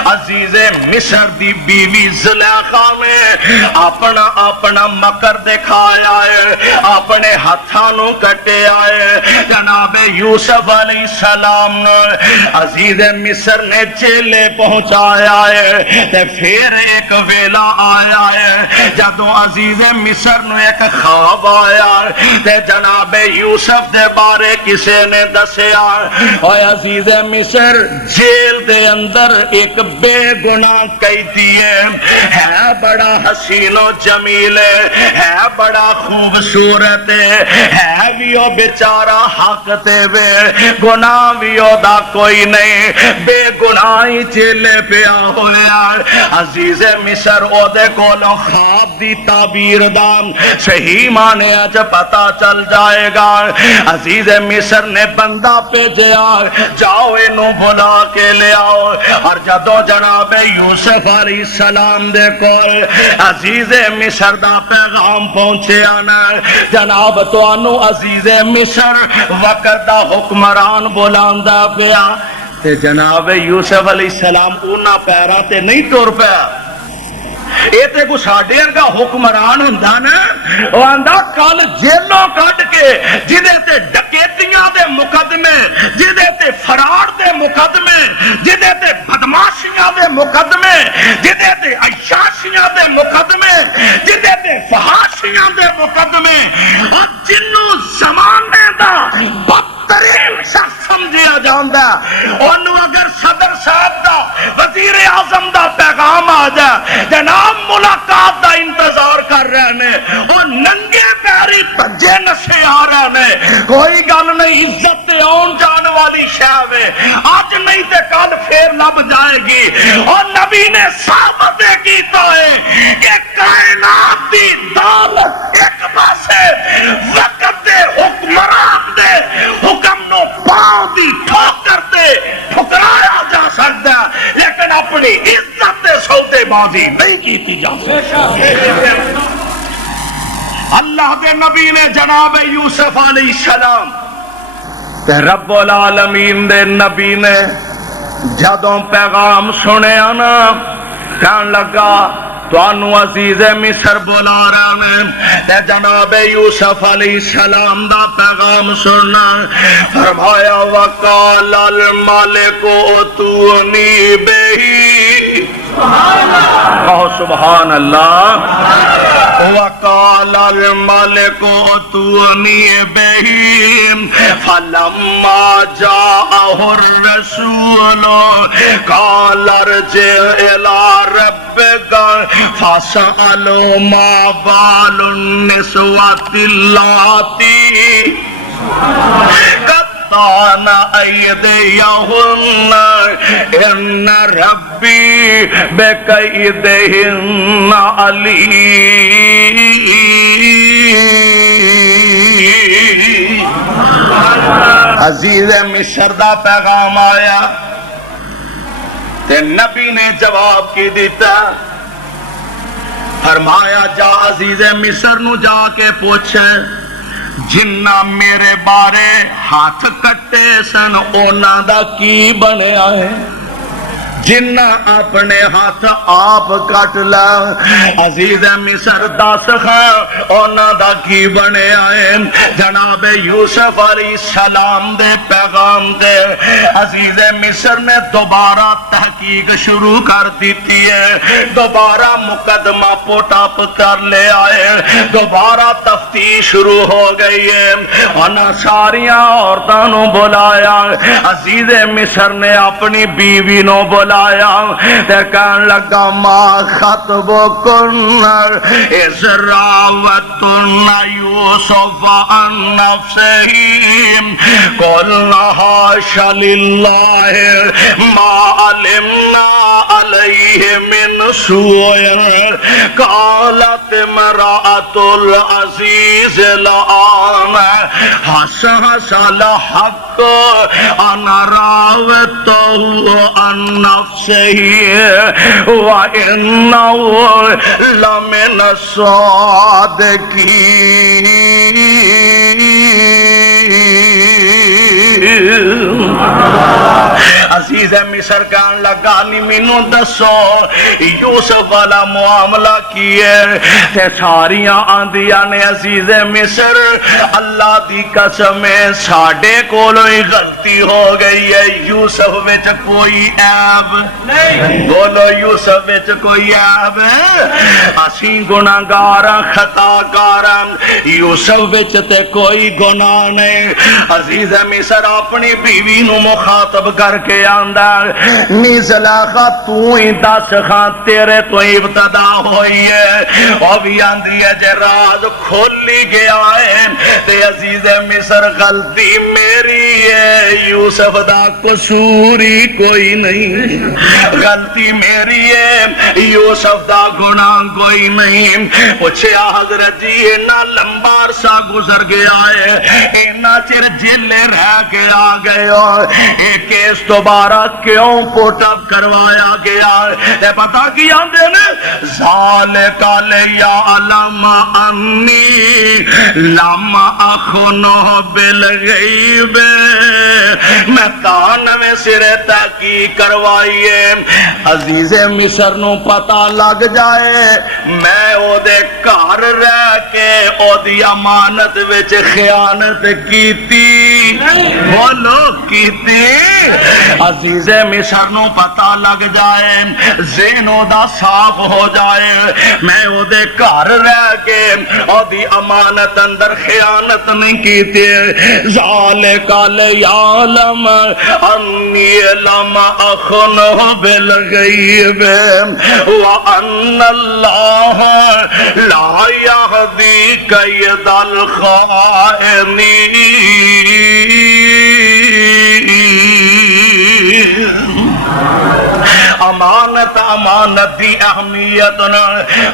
عزیز مصر دی بیوی زلیخا نے اپنا مکر دکھایا ہے اپنے ہتھاں نو کٹے آئے جناب یوسف علیہ السلام نے عزیز مصر نے جیلے پہنچایا ہے تے پھر ایک ویلا آیا ہے جدوں عزیز مصر نو ایک خواب آیا تے جناب یوسف دے بارے کسے نے دسیا اور عزیز مصر جیل دے اندر ایک بے گناہ قیدی ہے بڑا حسین و جمیل ہے بڑا خوبصورت ہے بھی او بیچارہ حق تے وے گناہ بھی او دا کوئی نہیں بے گناہی جیلے پیا ہویا عزیز مصر او دے کولوں خواب دی تعبیر دا صحیح معنی اچ پتہ چل جائے گا عزیز مصر نے بندہ بھیجیا جاؤ انہوں بلا کے لے آؤ اور جدو جناب یوسف علیہ السلام دے کول عزیز مصر دا پیغام پہنچے آنا جناب تو انو عزیز مصر وقت دا حکمران بلاندا پیا تے جناب یوسف علیہ السلام اونا پیرا تے نہیں ٹر پیا اے تے کو ساڈے کا حکمران ہوندا نا او آندا کل جیلوں کڈ کے جدے تے ڈکیتیاں دے مقدمے جدے تے فرار دے مقدمے جدے تے بدماشیاں دے مقدمے جدے تے عیاشیاں دے مقدمے جدے تے فحاشیاں دے مقدمے اور جنوں زمانے دا بدترین شخص سمجھیا جاندا اونوں اگر صدر صاحب دا وزیر اعظم دا پیغام آ جائے جناب ملاقات دا انتظار کر رہے ہیں اور ننگے پیر پیاری بجے نشے آ رہے نے کوئی گل نہیں عزت تے آن جان والی شے وے اج نہیں تے کل پھر لب جائے گی اور نبی نے ثابت کیتا ہے کہ کائنات دی دولت ایک پاسے وقت دے حکمران دے حکم نو پاؤں دی ٹھوکر تے ٹھکرایا جا سکتا لیکن اپنی عزت تے سودے بازی نہیں کیتی جا سکتی اللہ دے نبی نے جناب یوسف علیہ السلام تے رب العالمین دے نبی نے جدوں پیغام سنیا نا کہن لگا تانوں عزیز مصر بلا رہے ہیں تے جناب یوسف علیہ السلام دا پیغام سننا فرمایا وقال الملک اتونی بہی کہو سبحان اللہ وقال الملك اتوني به فلما جاءه الرسول قال ارجع الى ربك فاسأله ما بال النسوة اللاتي قطعن أيديهن إن ربي بكيدهن عليم عزیز مصر دا پیغام آیا تے نبی نے جواب کی دیتا فرمایا جا عزیز مصر نو جا کے پوچھے جنہ میرے بارے ہاتھ کٹے سن اونا دا کی بنیا ہے جنہ اپنے ہاتھ آپ کٹ لا عزیز مصر دس خان اونا دا کی بنے آئے جناب یوسف علیہ السلام دے پیغام دے عزیز مصر نے دوبارہ تحقیق شروع کر دیتی ہے دوبارہ مقدمہ پوٹ اپ کر لے آئے دوبارہ تفتیش شروع ہو گئی ہے انہاں ساریاں عورتاں نو بلایا عزیز مصر نے اپنی بیوی نو بلایا تے کہن لگا ما خطبکن اذ راوتن یوسف عن نفسہ قلنا حاش للہ ما علمنا علیہ من سوء قالت امرأۃ العزیز الآن حس الحق انا راوته عن نفسه وإنه لمن الصادقين عزیز مصر کہن لگا نی مینوں دسو یوسف والا معاملہ کیے تے ساریاں آندیاں نے عزیز مصر اللہ دی قسم ساڈے کولوں ہی غلطی ہو گئی ہے یوسف وچ کوئی عیب نہیں بولو یوسف وچ کوئی عیب ہے اسی گناہگار خطا کار یوسف وچ تے کوئی گناہ نہیں عزیز مصر اپنی بیوی نو مخاطب کر کے آندا نی زلیخا تو ہی دس خان تیرے تو ابتدا ہوئی ہے اور بھی آندی ہے جے راز کھولی گیا ہے تے عزیز مصر غلطی میری ہے یوسف دا قصوری کوئی نہیں غلطی میری ہے یوسف دا گناہ کوئی نہیں پوچھیا حضرت جی اینا لمبا عرصہ گزر گیا ہے اینا چر جلے رہ کے آ گئے اور ایک کیس دوبارہ کیوں پوٹ اپ کروایا گیا تے پتہ کی آندے نے ذالک لیا علم انی لم اخنہ بالغیب میں تانویں سرے تحقیق کروائیے عزیز مصر نو پتہ لگ جائے میں او دے گھر رہ کے او دی امانت وچ خیانت کیتی وہ لوگ کیتے عزیز مصر نو پتہ لگ جائے زینو دا صاف ہو جائے میں او دے گھر رہ کے او دی امانت اندر خیانت نہیں کیتے ذالک لیعلم انی لم اخن بالغیب وان اللہ لا یہدی کید الخائنین امانت دی اہمیت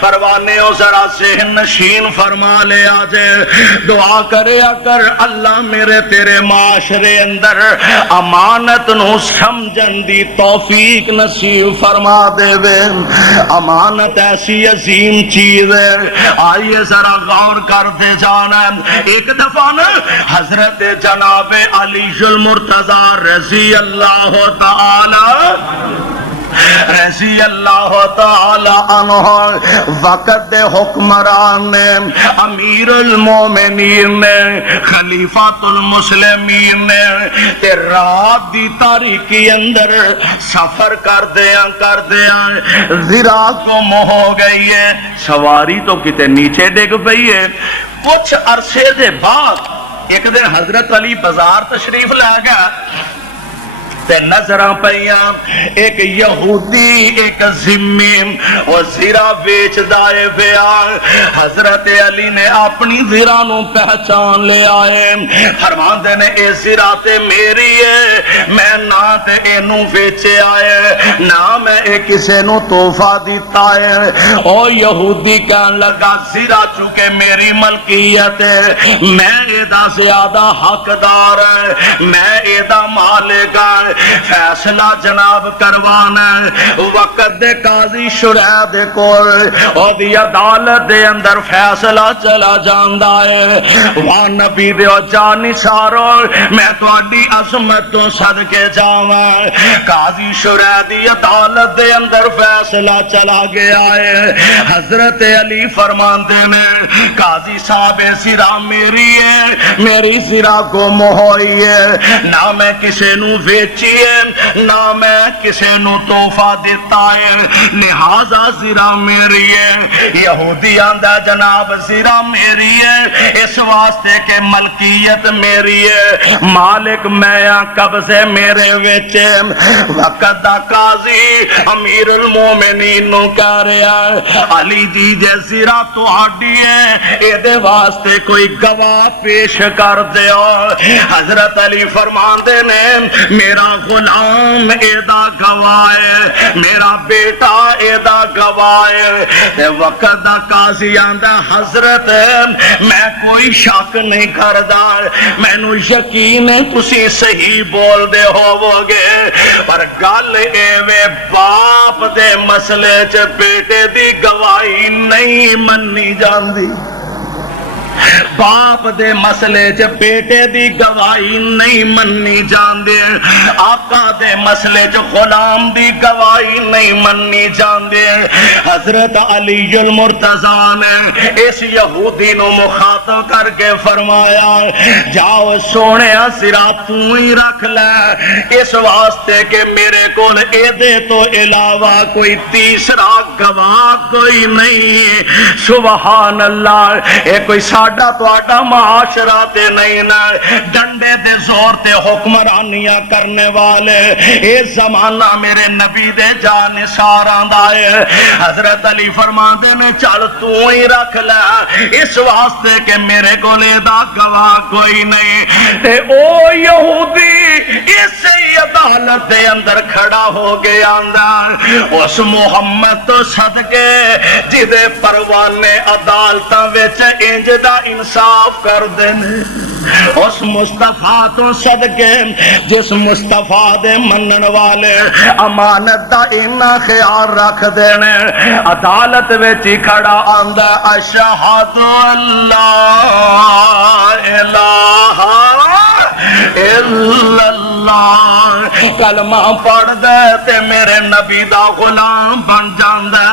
پروانے او ذرا ذہن نشین فرما لے آجے دعا کرے اگر اللہ میرے تیرے معاشرے اندر امانت نو سمجھن دی توفیق نصیب فرما دے وے امانت ایسی عظیم چیز ہے آئیے ذرا غور کرتے جانا ایک دفعہ نا حضرت جناب علی المرتضی رضی اللہ تعالی عنہ وقت دے حکمران نے امیر المومنین نے خلیفۃ المسلمین نے تے رات دی تاریکی اندر سفر کر دیاں ذرا گم ہو گئی ہے سواری تو کتے نیچے ڈگ پئی ہے کچھ عرصے دے بعد ایک دن حضرت علی بازار تشریف لے گیا تے نظراں پئیاں ایک یہودی ایک ذمی وہ زرا بیچ دائے پیا حضرت علی نے اپنی زرا نو پہچان لے آئے فرماندے نے اے زرا تے میری ہے میں نہ تے اینو بیچے آئے نہ میں اے کسے نو تحفہ دیتا ہے او یہودی کہن لگا زرا چونکہ میری ملکیت ہے میں اے دا زیادہ حقدار ہے میں اے دا مالک ہے فیصلہ جناب کروانا وقت دے قاضی شرح دے کول او دی عدالت دے اندر فیصلہ چلا جاندا ہے وہاں نبی دے او جانی سارو میں تواڈی عظمت تو صدقے جاواں قاضی شرح دی عدالت دے اندر فیصلہ چلا گیا ہے حضرت علی فرماندے نے قاضی صاحب سرا میری ہے میری سرا گم ہوئی ہے نہ میں کسے نو ویچی نہ میں کسے نو تحفہ دیتا ہے لہذا زرا میری ہے یہودی آندہ جناب زرا میری ہے اس واسطے کہ ملکیت میری ہے مالک میں قبضے میرے ویچے وقت دا قاضی امیر المومنین نو کہہ رہا علی جی جے زرا تو آڈی ہے اے دے واسطے کوئی گواہ پیش کر دے حضرت علی فرماندے نے میرا غلام ایدہ گوائے میرا بیٹا ایدہ گوائے وقت دا قاضی آندہ حضرت میں کوئی شک نہیں کردہ میں نو یقین تسی صحیح بول دے ہو گے پر گل ایوے باپ دے مسئلے چ بیٹے دی گواہی نہیں مننی جاندی باپ دے مسئلے چ بیٹے دی گواہی نہیں مننی جاندے آقا دے مسئلے چ غلام دی گواہی نہیں مننی جاندے حضرت علی المرتضی نے اس یہودی نو مخاطب کر کے فرمایا جاؤ سونے سرا تو ہی رکھ لے اس واسطے کہ میرے کول اے دے تو علاوہ کوئی تیسرا گواہ کوئی نہیں سبحان اللہ اے کوئی ساڈا تو آڈا معاشرہ تے نہیں نا ڈنڈے دے زور تے حکمرانیاں کرنے والے اے زمانہ میرے نبی دے جان ساراں دائے حضرت علی فرماندے نے چل تو ہی رکھ لے اس واسطے کہ میرے کو لے دا گواہ کوئی نہیں تے او یہودی اس عدالت دے اندر کھڑا ہو گیا اندر اس محمد تو صدقے جدے پروانے عدالتاں وچ انج دا انصاف کر دینے اس مصطفیٰ تو صدقے جس مصطفیٰ دے منن والے امانت دا انہا خیال رکھ دینے عدالت ویچی کھڑا آندہ اشہد اللہ الہ الا اللہ کلمہ پڑھ دے تے میرے نبی دا غلام بن جاندہ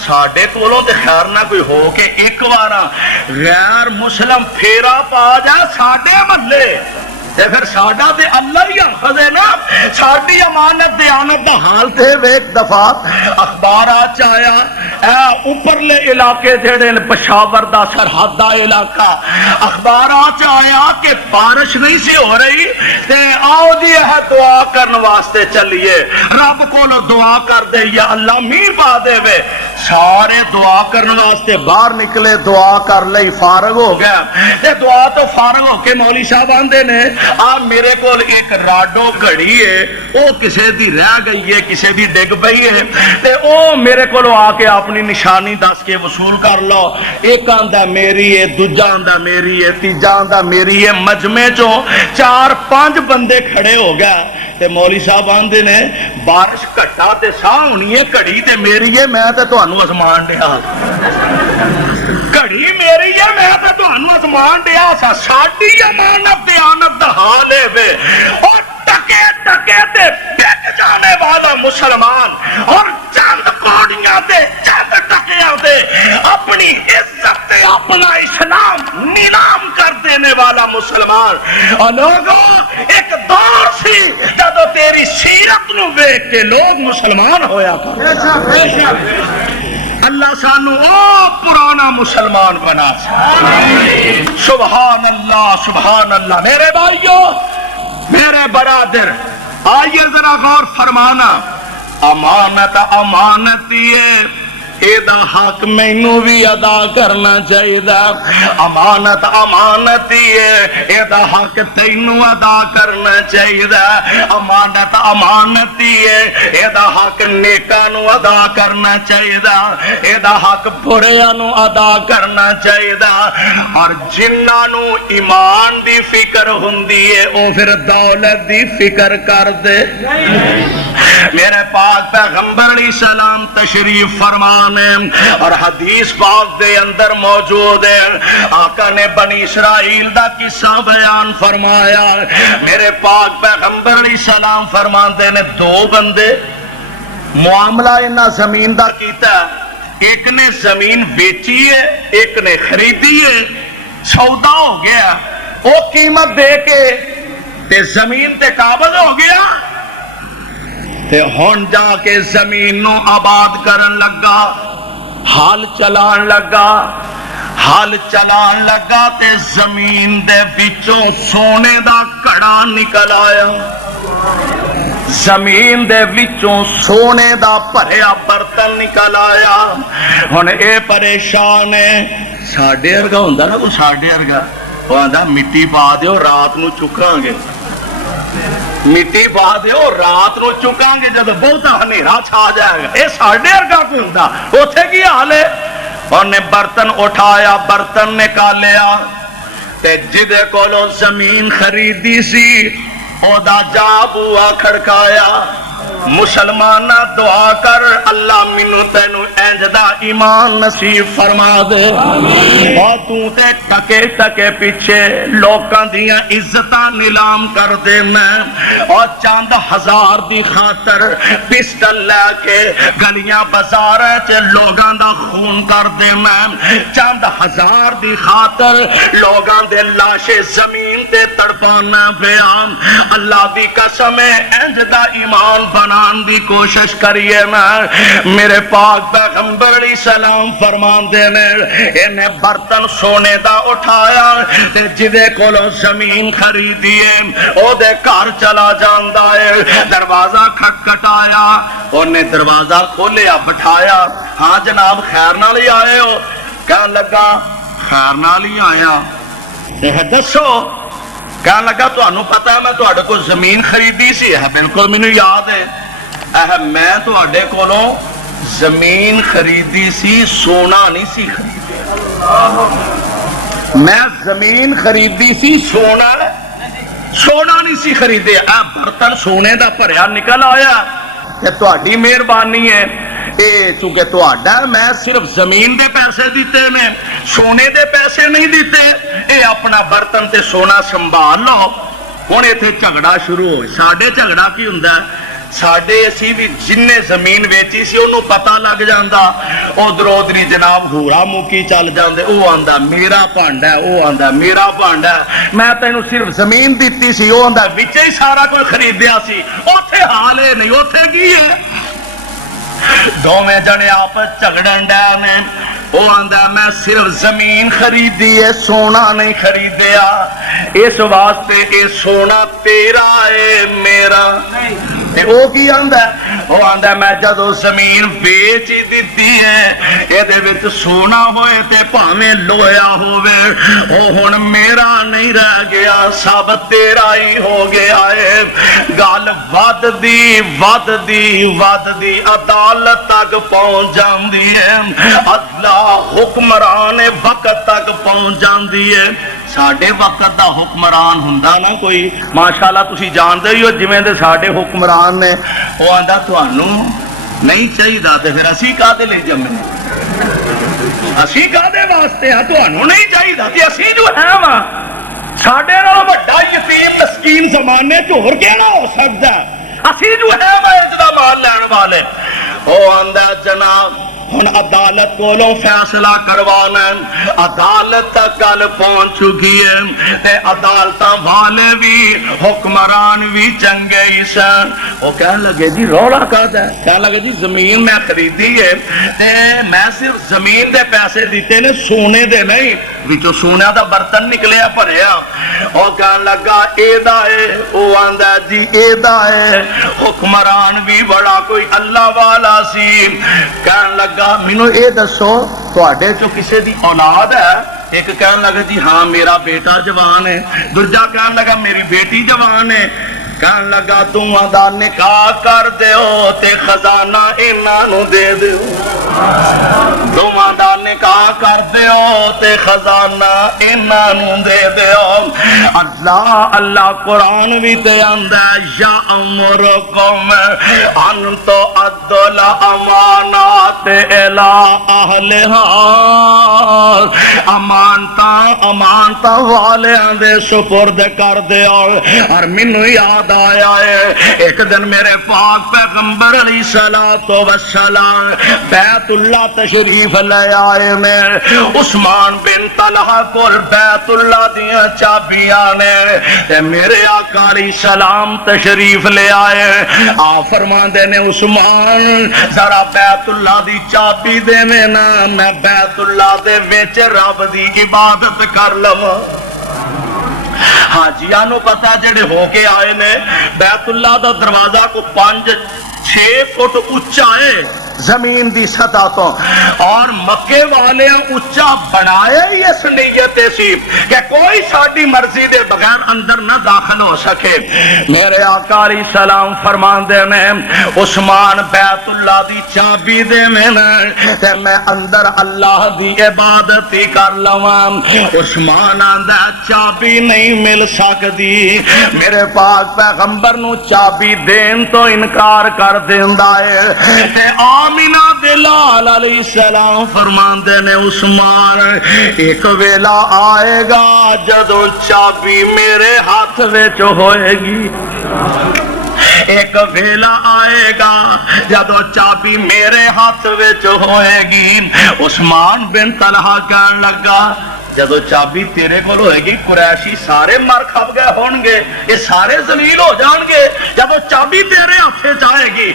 ساڑھے کولوں تے خیر نہ کوئی ہو کہ ایک وارا غیر مسلم پھیرا پا جا ساڑھے ملے تے پھر ساڈا تے اللہ ہی حافظ ہے نا. ساڈی امانت دیانت دا حال تے ایک دفعہ اخبارات آیا اوپرلے علاقے جڑے پشاور دا سرحد دا علاقہ اخبارات آیا کہ بارش نہیں سی ہو رہی تے آؤ جی ہے دعا کرنے واسطے چلیے رب کو دعا کر دے یا اللہ میہ پا دے وے. سارے دعا کرنے واسطے باہر نکلے دعا کر لئی فارغ ہو گیا تے دعا تو فارغ ہو کے مولوی صاحب آندے نے میرے کول ایک راڈو گھڑی ہے او کسے دی رہ گئی ہے کسے دی ڈگ پئی ہے تے او میرے کولو آ کے اپنی نشانی دس کے وصول کر لو. ایک آندا میری ہے دوجا آندا میری ہے تیجا آندا میری ہے. مجمع چوں 4-5 بندے کھڑے ہو گئے تے مولوی صاحب آندے نے بارش گھٹا تے ساہ ہونی ہے گھڑی تے میری ہے میں تے تانوں اسمان دیا گھڑی میری ہے میں تے تانوں اسمان دیا سا. ساڈی امانت دیانت دا حال ہے وے اور ٹکے ٹکے تے بک جانے والا مسلمان اور چند کوڑیاں تے چند ٹکیاں تے اپنی عزت اپنا اسلام نیلام کر دینے والا مسلمان. اور لوگوں ایک دور سی جب تیری سیرت نو دیکھ کے لوگ مسلمان ہویا کر. اللہ سانو او پرانا مسلمان بنا. سبحان اللہ سبحان اللہ. میرے بھائیو میرے برادر آئیے ذرا غور فرمانا. امانت امانتی ہے ایدہ حق مینوں بھی ادا کرنا چاہیے. امانت امانتی ہے ایدہ حق تینوں ادا کرنا چاہیے. امانت امانتی ہے ایدہ حق نیکاں نو ادا کرنا چاہیے. ایدہ حق بریاں نو ادا کرنا چاہیے. اور جنہاں نو ایمان دی فکر ہوندی ہے او پھر دولت دی فکر کر دے. میرے پاک پیغمبر علیہ السلام تشریف فرما اور حدیث پاک دے اندر موجود ہے. آقا نے بنی اسرائیل دا قصہ بیان فرمایا. میرے پاک پیغمبر علیہ السلام فرماندے نے 2 بندے معاملہ انہاں زمین دا کیتا. ایک نے زمین بیچی ہے ایک نے خریدی ہے. سودا ہو گیا وہ قیمت دے کے تے زمین تے قابض ہو گیا تے ہن جا کے زمین نو آباد کرن لگا حال چلان لگا تے زمین دے وچوں سونے دا کڑا نکل آیا. زمین دے وچوں سونے دا بھریا برتن نکل آیا. ہن اے پریشان ہے. ساڈے ورگا ہوندا نا کوئی ساڈے ورگا او آندا مٹی پا دیو رات نو چکاں گے. مٹی پا دیو رات نو چکاں گے جب بہت ہنیرا چھا جائے گا. اے ساڈے ورگا کوئی ہوندا اوتھے کی حال ہے. انہیں برتن اٹھایا برتن نکالیا تے جدے کولو زمین خریدی سی او دا جا بوا کھڑکایا. مسلمانہ دعا کر اللہ منو تینو انج دا ایمان نصیب فرما دے. اور تو تے ٹکے ٹکے پیچھے لوکاں دیاں عزتاں نیلام کر دے میں اور چند ہزار دی خاطر پسٹل لے کے گلیاں بازار چ لوگاں دا خون کر دے میں. چند ہزار دی خاطر لوگاں دے لاشے زمین تے تڑپانا پیا. اللہ دی قسم ہے انج دا ایمان بنان دی کوشش کریے میں. میرے پاک پیغمبر علیہ السلام فرماندے نے انہیں برتن سونے دا اٹھایا تے جدے کولو زمین خریدی ہے او دے گھر چلا جاندا ہے. دروازہ کھٹکھٹایا انہیں دروازہ کھولیا بٹھایا. ہاں جناب خیر نال ہی آئے ہو؟ کہنے لگا خیر نال ہی آیا. دسو کہنے لگا تانوں پتہ ہے میں تہاڈے کول زمین خریدی سی. بالکل مینوں یاد ہے. میں تہاڈے کولوں زمین خریدی سی سونا نہیں سی خریدیا. میں زمین خریدی سی سونا نہیں سی خریدیا. برتن سونے دا بھریا نکل آیا کہ تہاڈی مہربانی ہے. اے چونکہ تہاڈا میں صرف زمین دے پیسے دیتے نے سونے دے پیسے نہیں دیتے. اے اپنا برتن تے سونا سنبھال لو. ہن ایتھے جھگڑا شروع ہو. ساڈے جھگڑا کی ہوندا ہے साडे असी भी जिन्ने जमीन वेची सी उन्होंने पता लग जाता, उधरों उधरी जनाब हूरा मुकी चल जाते, वो आंदा मेरा भांडा है, वो आंदा मेरा भांडा है, मैं तेनों सिर्फ जमीन दी सी, वो आंदा विच ही सारा कुछ खरीदया सी। उथे हाल है नहीं, उथे की है दोवें जने आपस झगड़न डे ने। वो आंदा मैं सिर्फ जमीन खरीदी है, सोना नहीं खरीदिया, इस वास्ते ये सोना तेरा है मेरा नहीं। वो की आंदा, वो आंदा मैं जदों जमीन बेच ही दी है, ਇਹਦੇ ਵਿੱਚ सोना होए ते भावें लोया होवे, ओ हुण मेरा नहीं रह गया, सब तेरा ही हो गया है। गल वधदी अदालत तक पहुंच जाती है, अल्लाह हुक्मरान वक्त तक पहुंच जाती है। साडे वक्त दा हुक्मरान हुंदा ना कोई, माशाअल्लाह तुसी जानदे ही हो जिवें दे साडे हुक्मरान ने, वो आंदा तुहानू नहीं चाहिदा ते फिर असी काहदे लई जम्मे, असी काहदे वास्ते आ, तुहानू नहीं चाहिदा ते असी जो है वा साडे नालों वड्डा यतीम मस्कीन ज़माने च होर किहड़ा हो सकदा है, असी जो है वा इजदा माल लैण वाले। ओ आंदा जनाब हुण अदालत कोलों फैसला करवाना, अदालत तक गल पहुंच चुकी है ते अदालतां वाले भी हुक्मरान भी चंगे ही सन। वो कहन लगे जी रौला काहदा है, कहन लगे जी जमीन मैं खरीदी है ते मैं सिर्फ जमीन दे पैसे दिते ने, सोने दे नहीं, विचों सोने दा बर्तन निकलिया भरिया। वो कहन लगा एदा है, वो आंदा जी एदा है। हुक्मरान भी बड़ा कोई अल्लाह वाला सी, कहन लगा मैनू ये दसो तुहाडे चो किसी दी औलाद है? एक कहन लगा जी हाँ मेरा बेटा जवान है, दूजा कहन लगा मेरी बेटी जवान है, कहन लगा दोवां दा निकाह कर दिओ ते खजाना इन्हां नूं दे दिओ, दोवां दा निकाह कर दिओ ते खजाना इन्हां नूं दे दिओ। अल्लाह अल्लाह कुरान भी ते आंदा या अमरुकुम अन तो अद्दुल अमानात इला अहलिहा, अमानता वालियां दे सुपुर्द कर दिओ। और मैनू याद आया है एक दिन मेरे पाक पैगंबर अलैहिस्सलातो वस्सलाम बैतुल्लाह तशरीफ ले आए में, उस्मान बिन तलहा कोल बैतुल्लाह दियां चाबियां ने ते मेरे आका अलैहिस्सलाम तशरीफ ले आए। आ फरमांदे ने उस्मान जरा बैतुल्लाह दी चाबी देवे ना, मैं बैतुल्लाह दे विच रब दी इबादत कर लवां। हाजिया नू पता जेड़े होके आए ने बैतुल्लाह दा दरवाजा को 5-6 फुट उच्चा है जमीन दी सतह तो, और मक्के वाले उच्चा बनाया ही इस नीयत सी कि कोई साडी मर्जी दे बगैर अंदर ना दाखिल हो सके। मेरे आका अलैहिस्सलाम फरमांदे ने उस्मान बैतुल्लाह दी चाबी दे ते मैं अंदर अल्लाह दी इबादत ही कर लवां। उस्मान आंदा चाबी नहीं मिल सकदी, मेरे पाक पैगंबर नू चाबी देन तो इनकार कर देंदा है। ते आमिना दे लाल अलैहिस्सलाम फरमांदे ने उस्मान एक वेला आएगा जदों चाबी मेरे हाथ विच होएगी, एक वेला आएगा जदों चाबी मेरे हाथ विच होएगी। उस्मान बिन तलहा कहन लगा जदों चाबी तेरे कोल होएगी कुरैशी सारे मर खप गए होंगे, ये सारे जलील हो जाएंगे जदों चाबी तेरे हाथे च आएगी।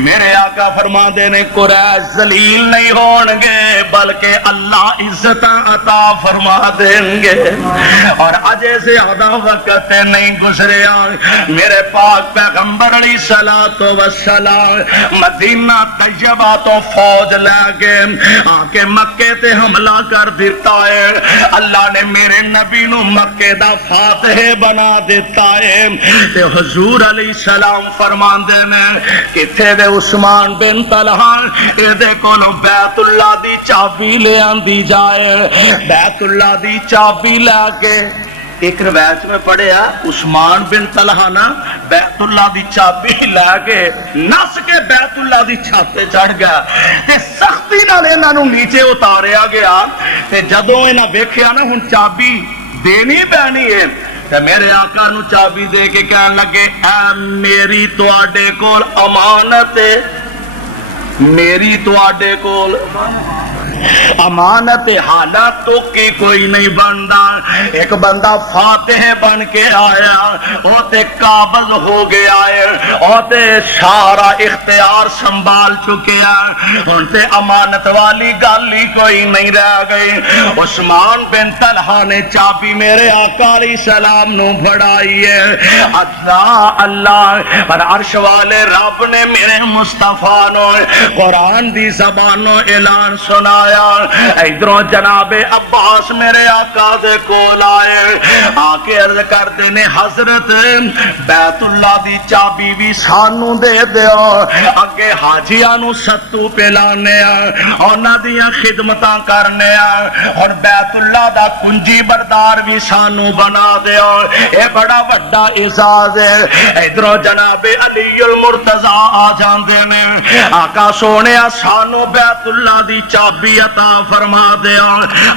मेरे आका फरमाते ने कुरैश जलील नहीं होंगे बल्कि अल्लाह इज्जत अता फरमा देंगे। और अजे से ज्यादा वक्त नहीं गुजरिया, मेरे पाक पैगंबर अलैहिस्सलातो वस्सलाम मदीना तैयबा तो फौज लैके आके मक्के ते हमला कर दिता है। अल्लाह ने मेरे नबी नू मक्के दा फातिह बना दिता है। ते हुजूर अलैहिस्सलाम फरमांदे ने किथे दे उस्मान बिन तलहा इहदे कोलों बैतुल्लाह दी चाबी ले आंदी जाए। बैतुल्लाह दी चाबी लाके एक रवायत में पढ़िया उस्मान बिन तलहा ना बैतुल्लाह दी चाबी लैके नस के बैतुल्लाह दी छत ते चढ़ गया ते सख्ती नाल इन्हां नूं नीचे उतारिया गया। ते जदों इन्हां वेखिया ना हुण चाबी देनी पैनी है, تے میرے آقا نو چابی دے کے کہن لگے اے میری تواڈے کول امانت ہے، میری تواڈے کول امانت حالات تو کی کوئی نہیں بندا۔ ایک بندہ فاتح بن کے آیا، او تے قابض ہو گیا ہے، او تے سارا اختیار سنبھال چکے ہیں، ان تے امانت والی گل ہی کوئی نہیں رہ گئی۔ عثمان بن طلحہ نے چابی میرے آقا علیہ السلام نو پھڑائی ہے۔ اللہ اللہ، پر عرش والے رب نے میرے مصطفیٰ نو قرآن دی زبانوں اعلان سنایا۔ ادھروں جناب عباس میرے آقا دے کول آئے، آ کے عرض کرتے نے حضرت بیت اللہ دی چابی بھی سانو دے دیو، اگے حاجیاں نو ستو پلانے انہاں دیاں خدمتاں کرنے اور بیت اللہ دا کنجی بردار بھی سانو بنا دیو، اے بڑا وڈا اعزاز ہے۔ ادھروں جناب علی المرتضی آ جاندے نے، آقا سونے سانو بیت اللہ دی چابی عطا فرما دیا،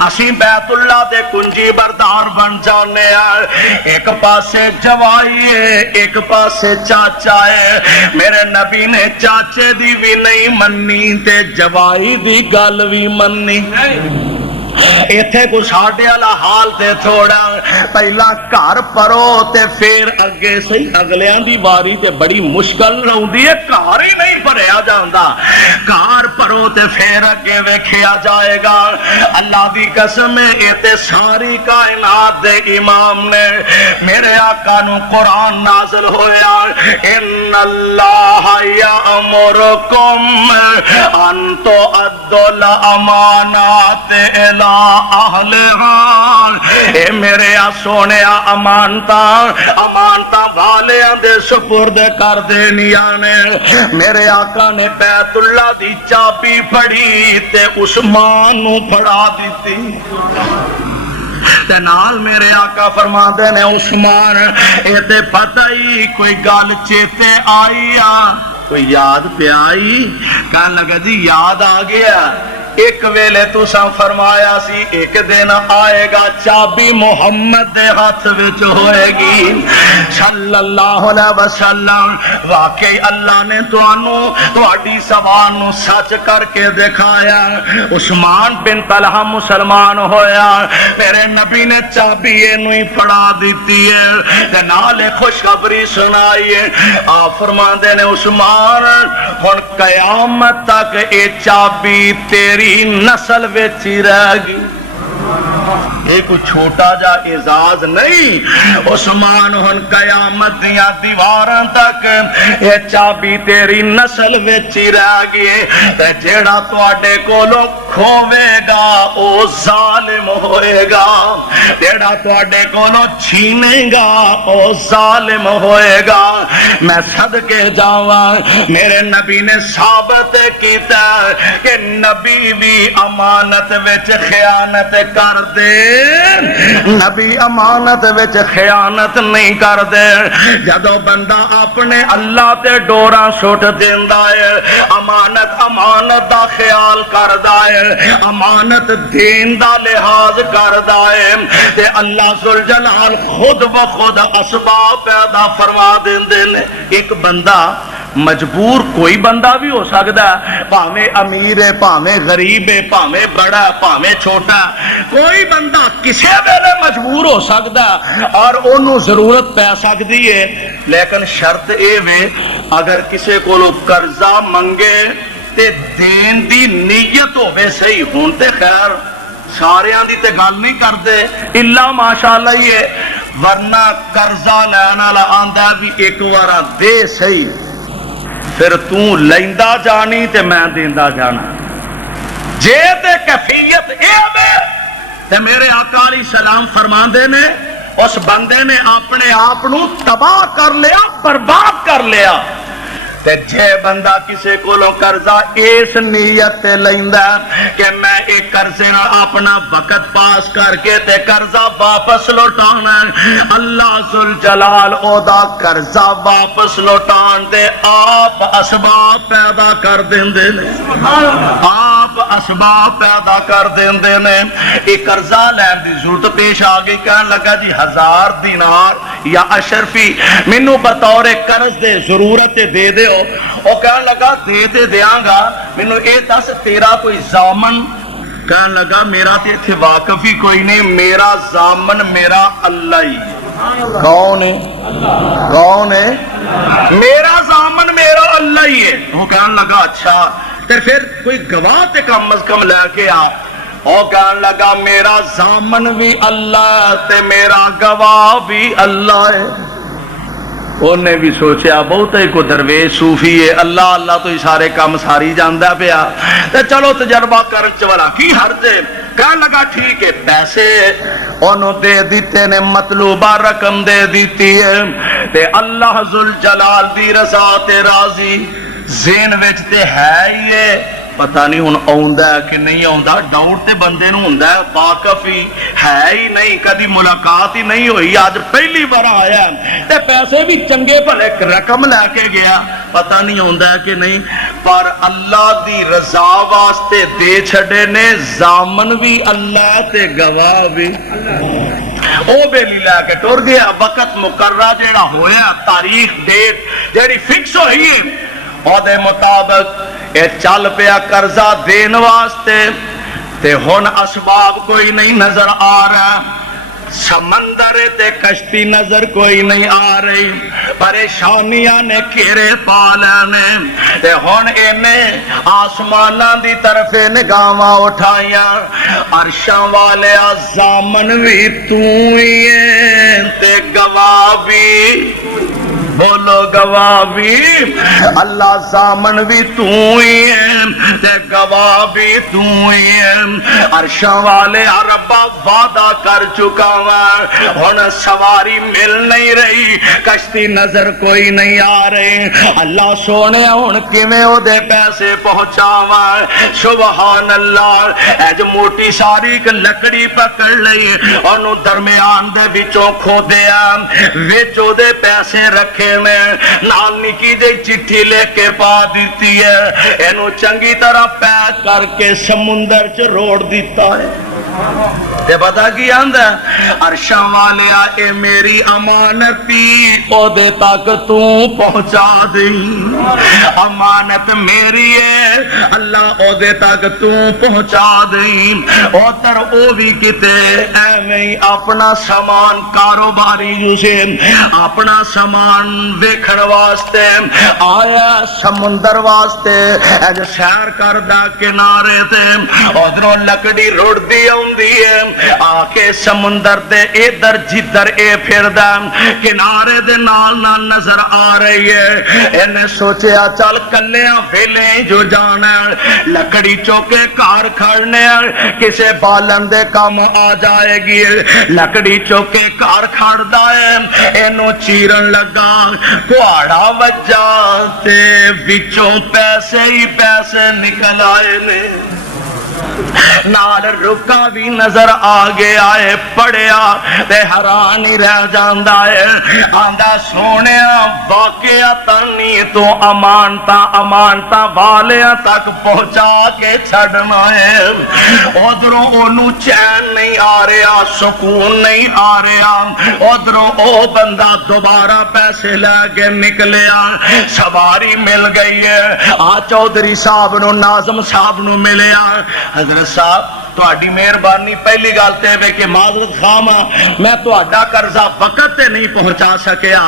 اسی بیت اللہ دے کنجی بردار بن جانے ہیں۔ ایک پاسے جوائی ہے، ایک پاسے چاچا ہے، میرے نبی نے چاچے دی بھی نہیں مننی تے جوائی دی گل بھی مننی۔ ایتھے کو ساڈے والا حال تے تھوڑا، پہلا گھر پرو تے پھر اگے صحیح اگلیاں دی واری تے بڑی مشکل رہندی ہے، گھر ہی نہیں بھریا جاندا، گھر پرو تے پھر اگے ویکھیا جائے گا۔ اللہ دی قسم ہے، اے تے ساری کائنات دے امام نے میرے آقا نو قرآن نازل ہویا، ان اللہ یامرکم ان تؤدوا الامانات الی اے میرے سونے امانتا والیاں دے سپرد کر دینیاں نے۔ میرے آقا نے بیت اللہ دی چابی پھڑی تے عثمان نو پھڑا دیتی تے نال میرے آقا فرماندے نے عثمان اے تے پتہ ہی کوئی گل چیتے آئی کوئی یاد پہ آئی، کہنے لگا جی یاد آ گیا، ایک ویلے تساں فرمایا سی ایک دن آئے گا چابی محمد دے ہاتھ وچ ہوئے گی صلی اللہ علیہ وسلم۔ واقعی اللہ نے تہاڈی زبان نو سچ کر کے دکھایا۔ عثمان بن طلحہ مسلمان ہویا، میرے نبی نے چابی اینو ہی پڑا دیتی ہے تے نال خوشخبری سنائی ہے۔ آپ فرماندے نے عثمان ہن قیامت تک اے چابی تیری نسل وچ ہی رہ گئی۔ یہ کوئی چھوٹا جا اعزاز نہیں، عثمان ہن قیامت دیاں دیواراں تک یہ چابی تیری نسل وچ ہی رہ گئی تے جیڑا تواڈے کولوں کھوے گا او ظالم ہوئے گا، جیڑا تواڈے کولوں چھینے گا او ظالم ہوئے گا۔ میں صدقے جاواں میرے نبی نے ثابت کیتا کہ نبی بھی امانت وچ خیانت کر دے، نبی امانت وچ خیانت نہیں کر دے۔ جدو بندہ اپنے اللہ تے ڈوراں سٹ دیندا ہے، امانت دا خیال کردا ہے، امانت دین دا لحاظ کردا ہے تے اللہ ذوالجلال خود بخود اسباب پیدا فرما دیندے نے۔ ایک بندہ مجبور کوئی بندہ بھی ہو سکتا ہے، پاویں امیر ہے، پاویں غریب ہے، پاویں بڑا ہے، پاویں چھوٹا ہے، کوئی بندہ کسی ویلے مجبور ہو سکتا ہے اور انہوں ضرورت پہ سکتی ہے، لیکن شرط اے وے اگر کسی کو قرضہ منگے تے دین دی نیت ہوے صحیح ہون تے خیر ساریاں دی تے گل نہیں کرتے الا ماشاءاللہ ہی ہے، ورنہ قرضہ لینا والا آندا بھی ایک وارا دے صحیح، پھر تو لیندا جانی تے میں دیندا جانا، جے تے کیفیت اے وے تے میرے آقا علیہ السلام فرماندے نے اس بندے نے اپنے آپ نو تباہ کر لیا، برباد کر لیا۔ تے جے بندہ کسی کولوں قرضہ اس نیت تے لیندا کہ میں ایک قرضے نال اپنا وقت پاس کر کے تے قرضہ واپس لوٹانا، اللہ ذوالجلال او دا قرضہ واپس لوٹان دے آپ اسباب پیدا کر دیندے نے، آپ اسباب پیدا کر دیندے نے. ایک قرضہ لین دی ضرورت پیش آ گئی, کہنے لگا جی 1000 دینار یا اشرفی مینوں بطور قرض دے ضرورت دے دیو. او کہنے لگا دے تے دیاں گا, مینوں اے دس تیرا کوئی ضامن. کہنے لگا میرا تے اتنے واقف ہی کوئی نہیں, میرا ضامن میرا اللہ ہی. کون ہے؟ کون ہے؟ میرا ضامن میرا اللہ ہی ہے. وہ کہنے لگا اچھا پھر کوئی گواہ تے کم از کم لے کے آ. وہ کہنے لگا میرا ضامن بھی اللہ تے میرا گواہ بھی اللہ ہے. انہیں بھی سوچیا بہت ہی کو درویش صوفی ہے, اللہ اللہ تو ہی سارے کام ساری جاندا پیا, تے چلو تجربہ کرن چ والا کی حرج ہے. کہنے لگا ٹھیک ہے, پیسے انہوں دے دیتے نے, مطلوبہ رقم دے دیتی ہے, تے اللہ ذوالجلال دی رضا تے راضی. ذہن وچ تے ہے ہی ہے, پتہ نہیں ہن آوندا ہے کہ نہیں آوندا, ڈاؤٹ تے بندے نوں ہوندا ہے, واقف ہی ہے ہی نہیں, کدی ملاقات ہی نہیں ہوئی, اج پہلی بار آیا تے پیسے بھی چنگے بھلے رقم لے کے گیا, پتہ نہیں آوندا ہے کہ نہیں. پر اللہ دی رضا واسطے دے چھڑے نے, ضامن بھی اللہ تے گواہ بھی اللہ. او بیلی لے کے ٹر گیا. وقت مقررہ جیڑا ہویا, تاریخ ڈیٹ جیڑی فکس ہوئی ہے, دے مطابق اے چل پیا قرضہ دین واسطے. تے ہن اسباب کوئی نہیں نظر آ رہا, سمندر تے کشتی نظر کوئی نہیں آ رہی, پریشانیاں نے گھیرے پا لینے. تے ہن انہیں آسماناں دی طرف نگاہاں اٹھائیاں, عرشاں والے ضامن بھی تو ہی ہے تے گواہ بھی, بولو گواہ بھی, اللہ ضامن بھی تو ہی ہے تے گواہ بھی تو ہی ہے. عرشاں والے ربا وعدہ کر چکا ہوں, ہن سواری مل نہیں رہی, کشتی نظر کوئی نہیں آ رہی. اللہ سونے ہن کیویں او دے پیسے پہنچاواں. سبحان اللہ. اج موٹی ساری ایک لکڑی پکڑ لئی, اونوں درمیان دے وچوں کھودیا, وچ او دے پیسے رکھے میں, نال نکی جی چٹھی لے کے پا دیتی ہے, اینو چنگی طرح پیک کر کے سمندر چ روڑ دیتا ہے. تے پتہ کی آندا, عرشاں والیا اے میری امانتی, او دے تک تو پہنچا دیں. امانت میری ہے, اللہ او دے تک تو پہنچا دیں. اوتر او بھی کتے ایویں اپنا سامان کاروباری جسے اپنا سامان ویکھن واسطے آیا سمندر واسطے, اج سیر کردا کنارے تے, ادھروں لکڑی رڑدی آوندی ہے, آ کے سمندر دے ادھر جدھر اے پھردا کنارے دے نال نال نظر آ رہی ہے. انہیں سوچیا چل کلیاں ویلے جو جانا, لکڑی چوکے کار کھڑنے, کسے بالن دے کام آ جائے گی. لکڑی چوکے کار کھڑدا ہے, اینو چیرن لگا, کہاڑا وجہ تے وچوں پیسے ہی پیسے نکل آئے نے. نال رکا بھی نظر آگے آئے, پڑیا تے حیران ہی رہ جاندا ہے. آندا سونیا واقعہ تانی تو امانتا والیاں تک پہنچا کے چھڑنا ہے. ادھروں اونوں چین نہیں آ رہا, سکون نہیں آ رہا. ادھروں او بندہ دوبارہ پیسے لے کے نکلیا, سواری مل گئی ہے. آ چودھری صاحب نو, ناظم صاحب نو ملیا, حضرت صاحب تہاڈی مہربانی, پہلی گل تے وے کہ معذرت خواہاں میں تہاڈا قرضہ وقت تے نہیں پہنچا سکیا,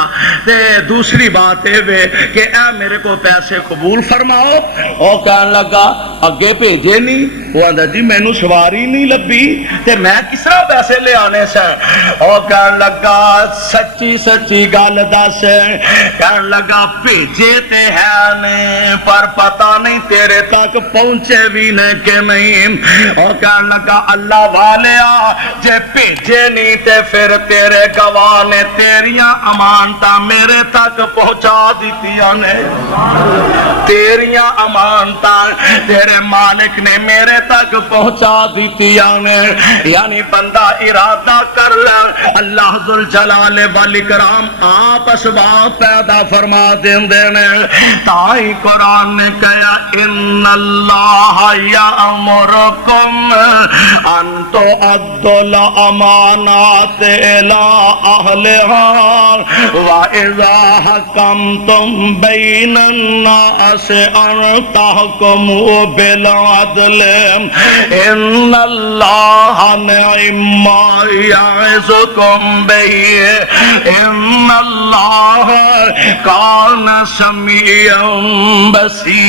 تے دوسری بات اے وے کہ اے میرے کو پیسے قبول فرماؤ. او کہن لگا اگے بھیجے نہیں, وہ آندا جی مینوں سواری نہیں لبھی تے میں کس طرح پیسے لے آنے سے. او کہن لگا سچی سچی گل دس. کہن لگا بھیجے تے ہے نے, پر پتہ نہیں تیرے تک پہنچے بھی نے کہ نہیں. او کہن لگا اللہ والیا جے بھیجے نہیں تے پھر تیرے گواہ نے تیریاں امانتاں میرے تک پہنچا دیتیاں نے. تیریاں امانتاں تیرے مالک نے میرے تک پہنچا دیتیاں نے، یعنی بندہ ارادہ کر لے اللہ ذوالجلال والاکرام آپ اسباب پیدا فرما دیندے نے۔ تائی قرآن نے کہا ان اللہ یامرکم ان تؤدوا الامانات الی اہلها واذا حکمتم بین الناس ان تحکموا بالعدل ان اللہ نعم ما یعظکم بہ ان اللہ کان سمیعا بصیرا۔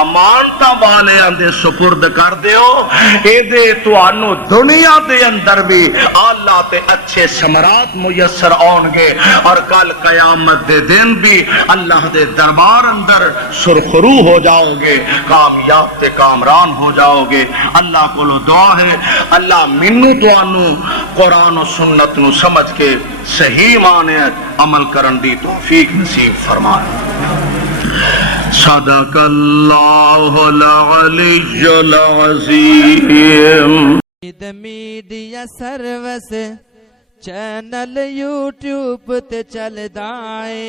امانتا والے اندے سپرد کر دیو، اے دے توانو دنیا دے اندر بھی اللہ تے اچھے ثمرات میسر آن گے، اور کل قیامت دے دن بھی اللہ دے دربار اندر سرخرو ہو جاؤ گے، کامیاب تے کامران ہو جاؤ گے۔ اللہ کو دعا ہے اللہ منو توانو قرآن و سنت نو سمجھ کے صحیح معنی عمل کرن دی توفیق نصیب فرمائے۔ صدق اللہ العلی العظیم۔ میڈیا سروس چینل یوٹیوب تے چلدا اے،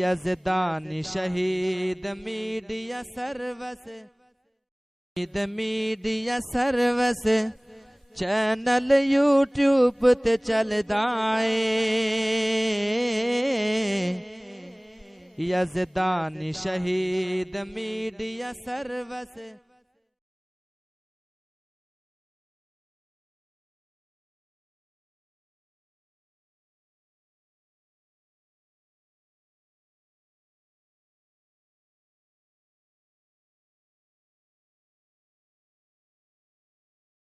یزدانی شہید میڈیا سروس، میڈیا سروس چینل یوٹیوب تے چلدا اے، یزدانی شہید میڈیا سروس۔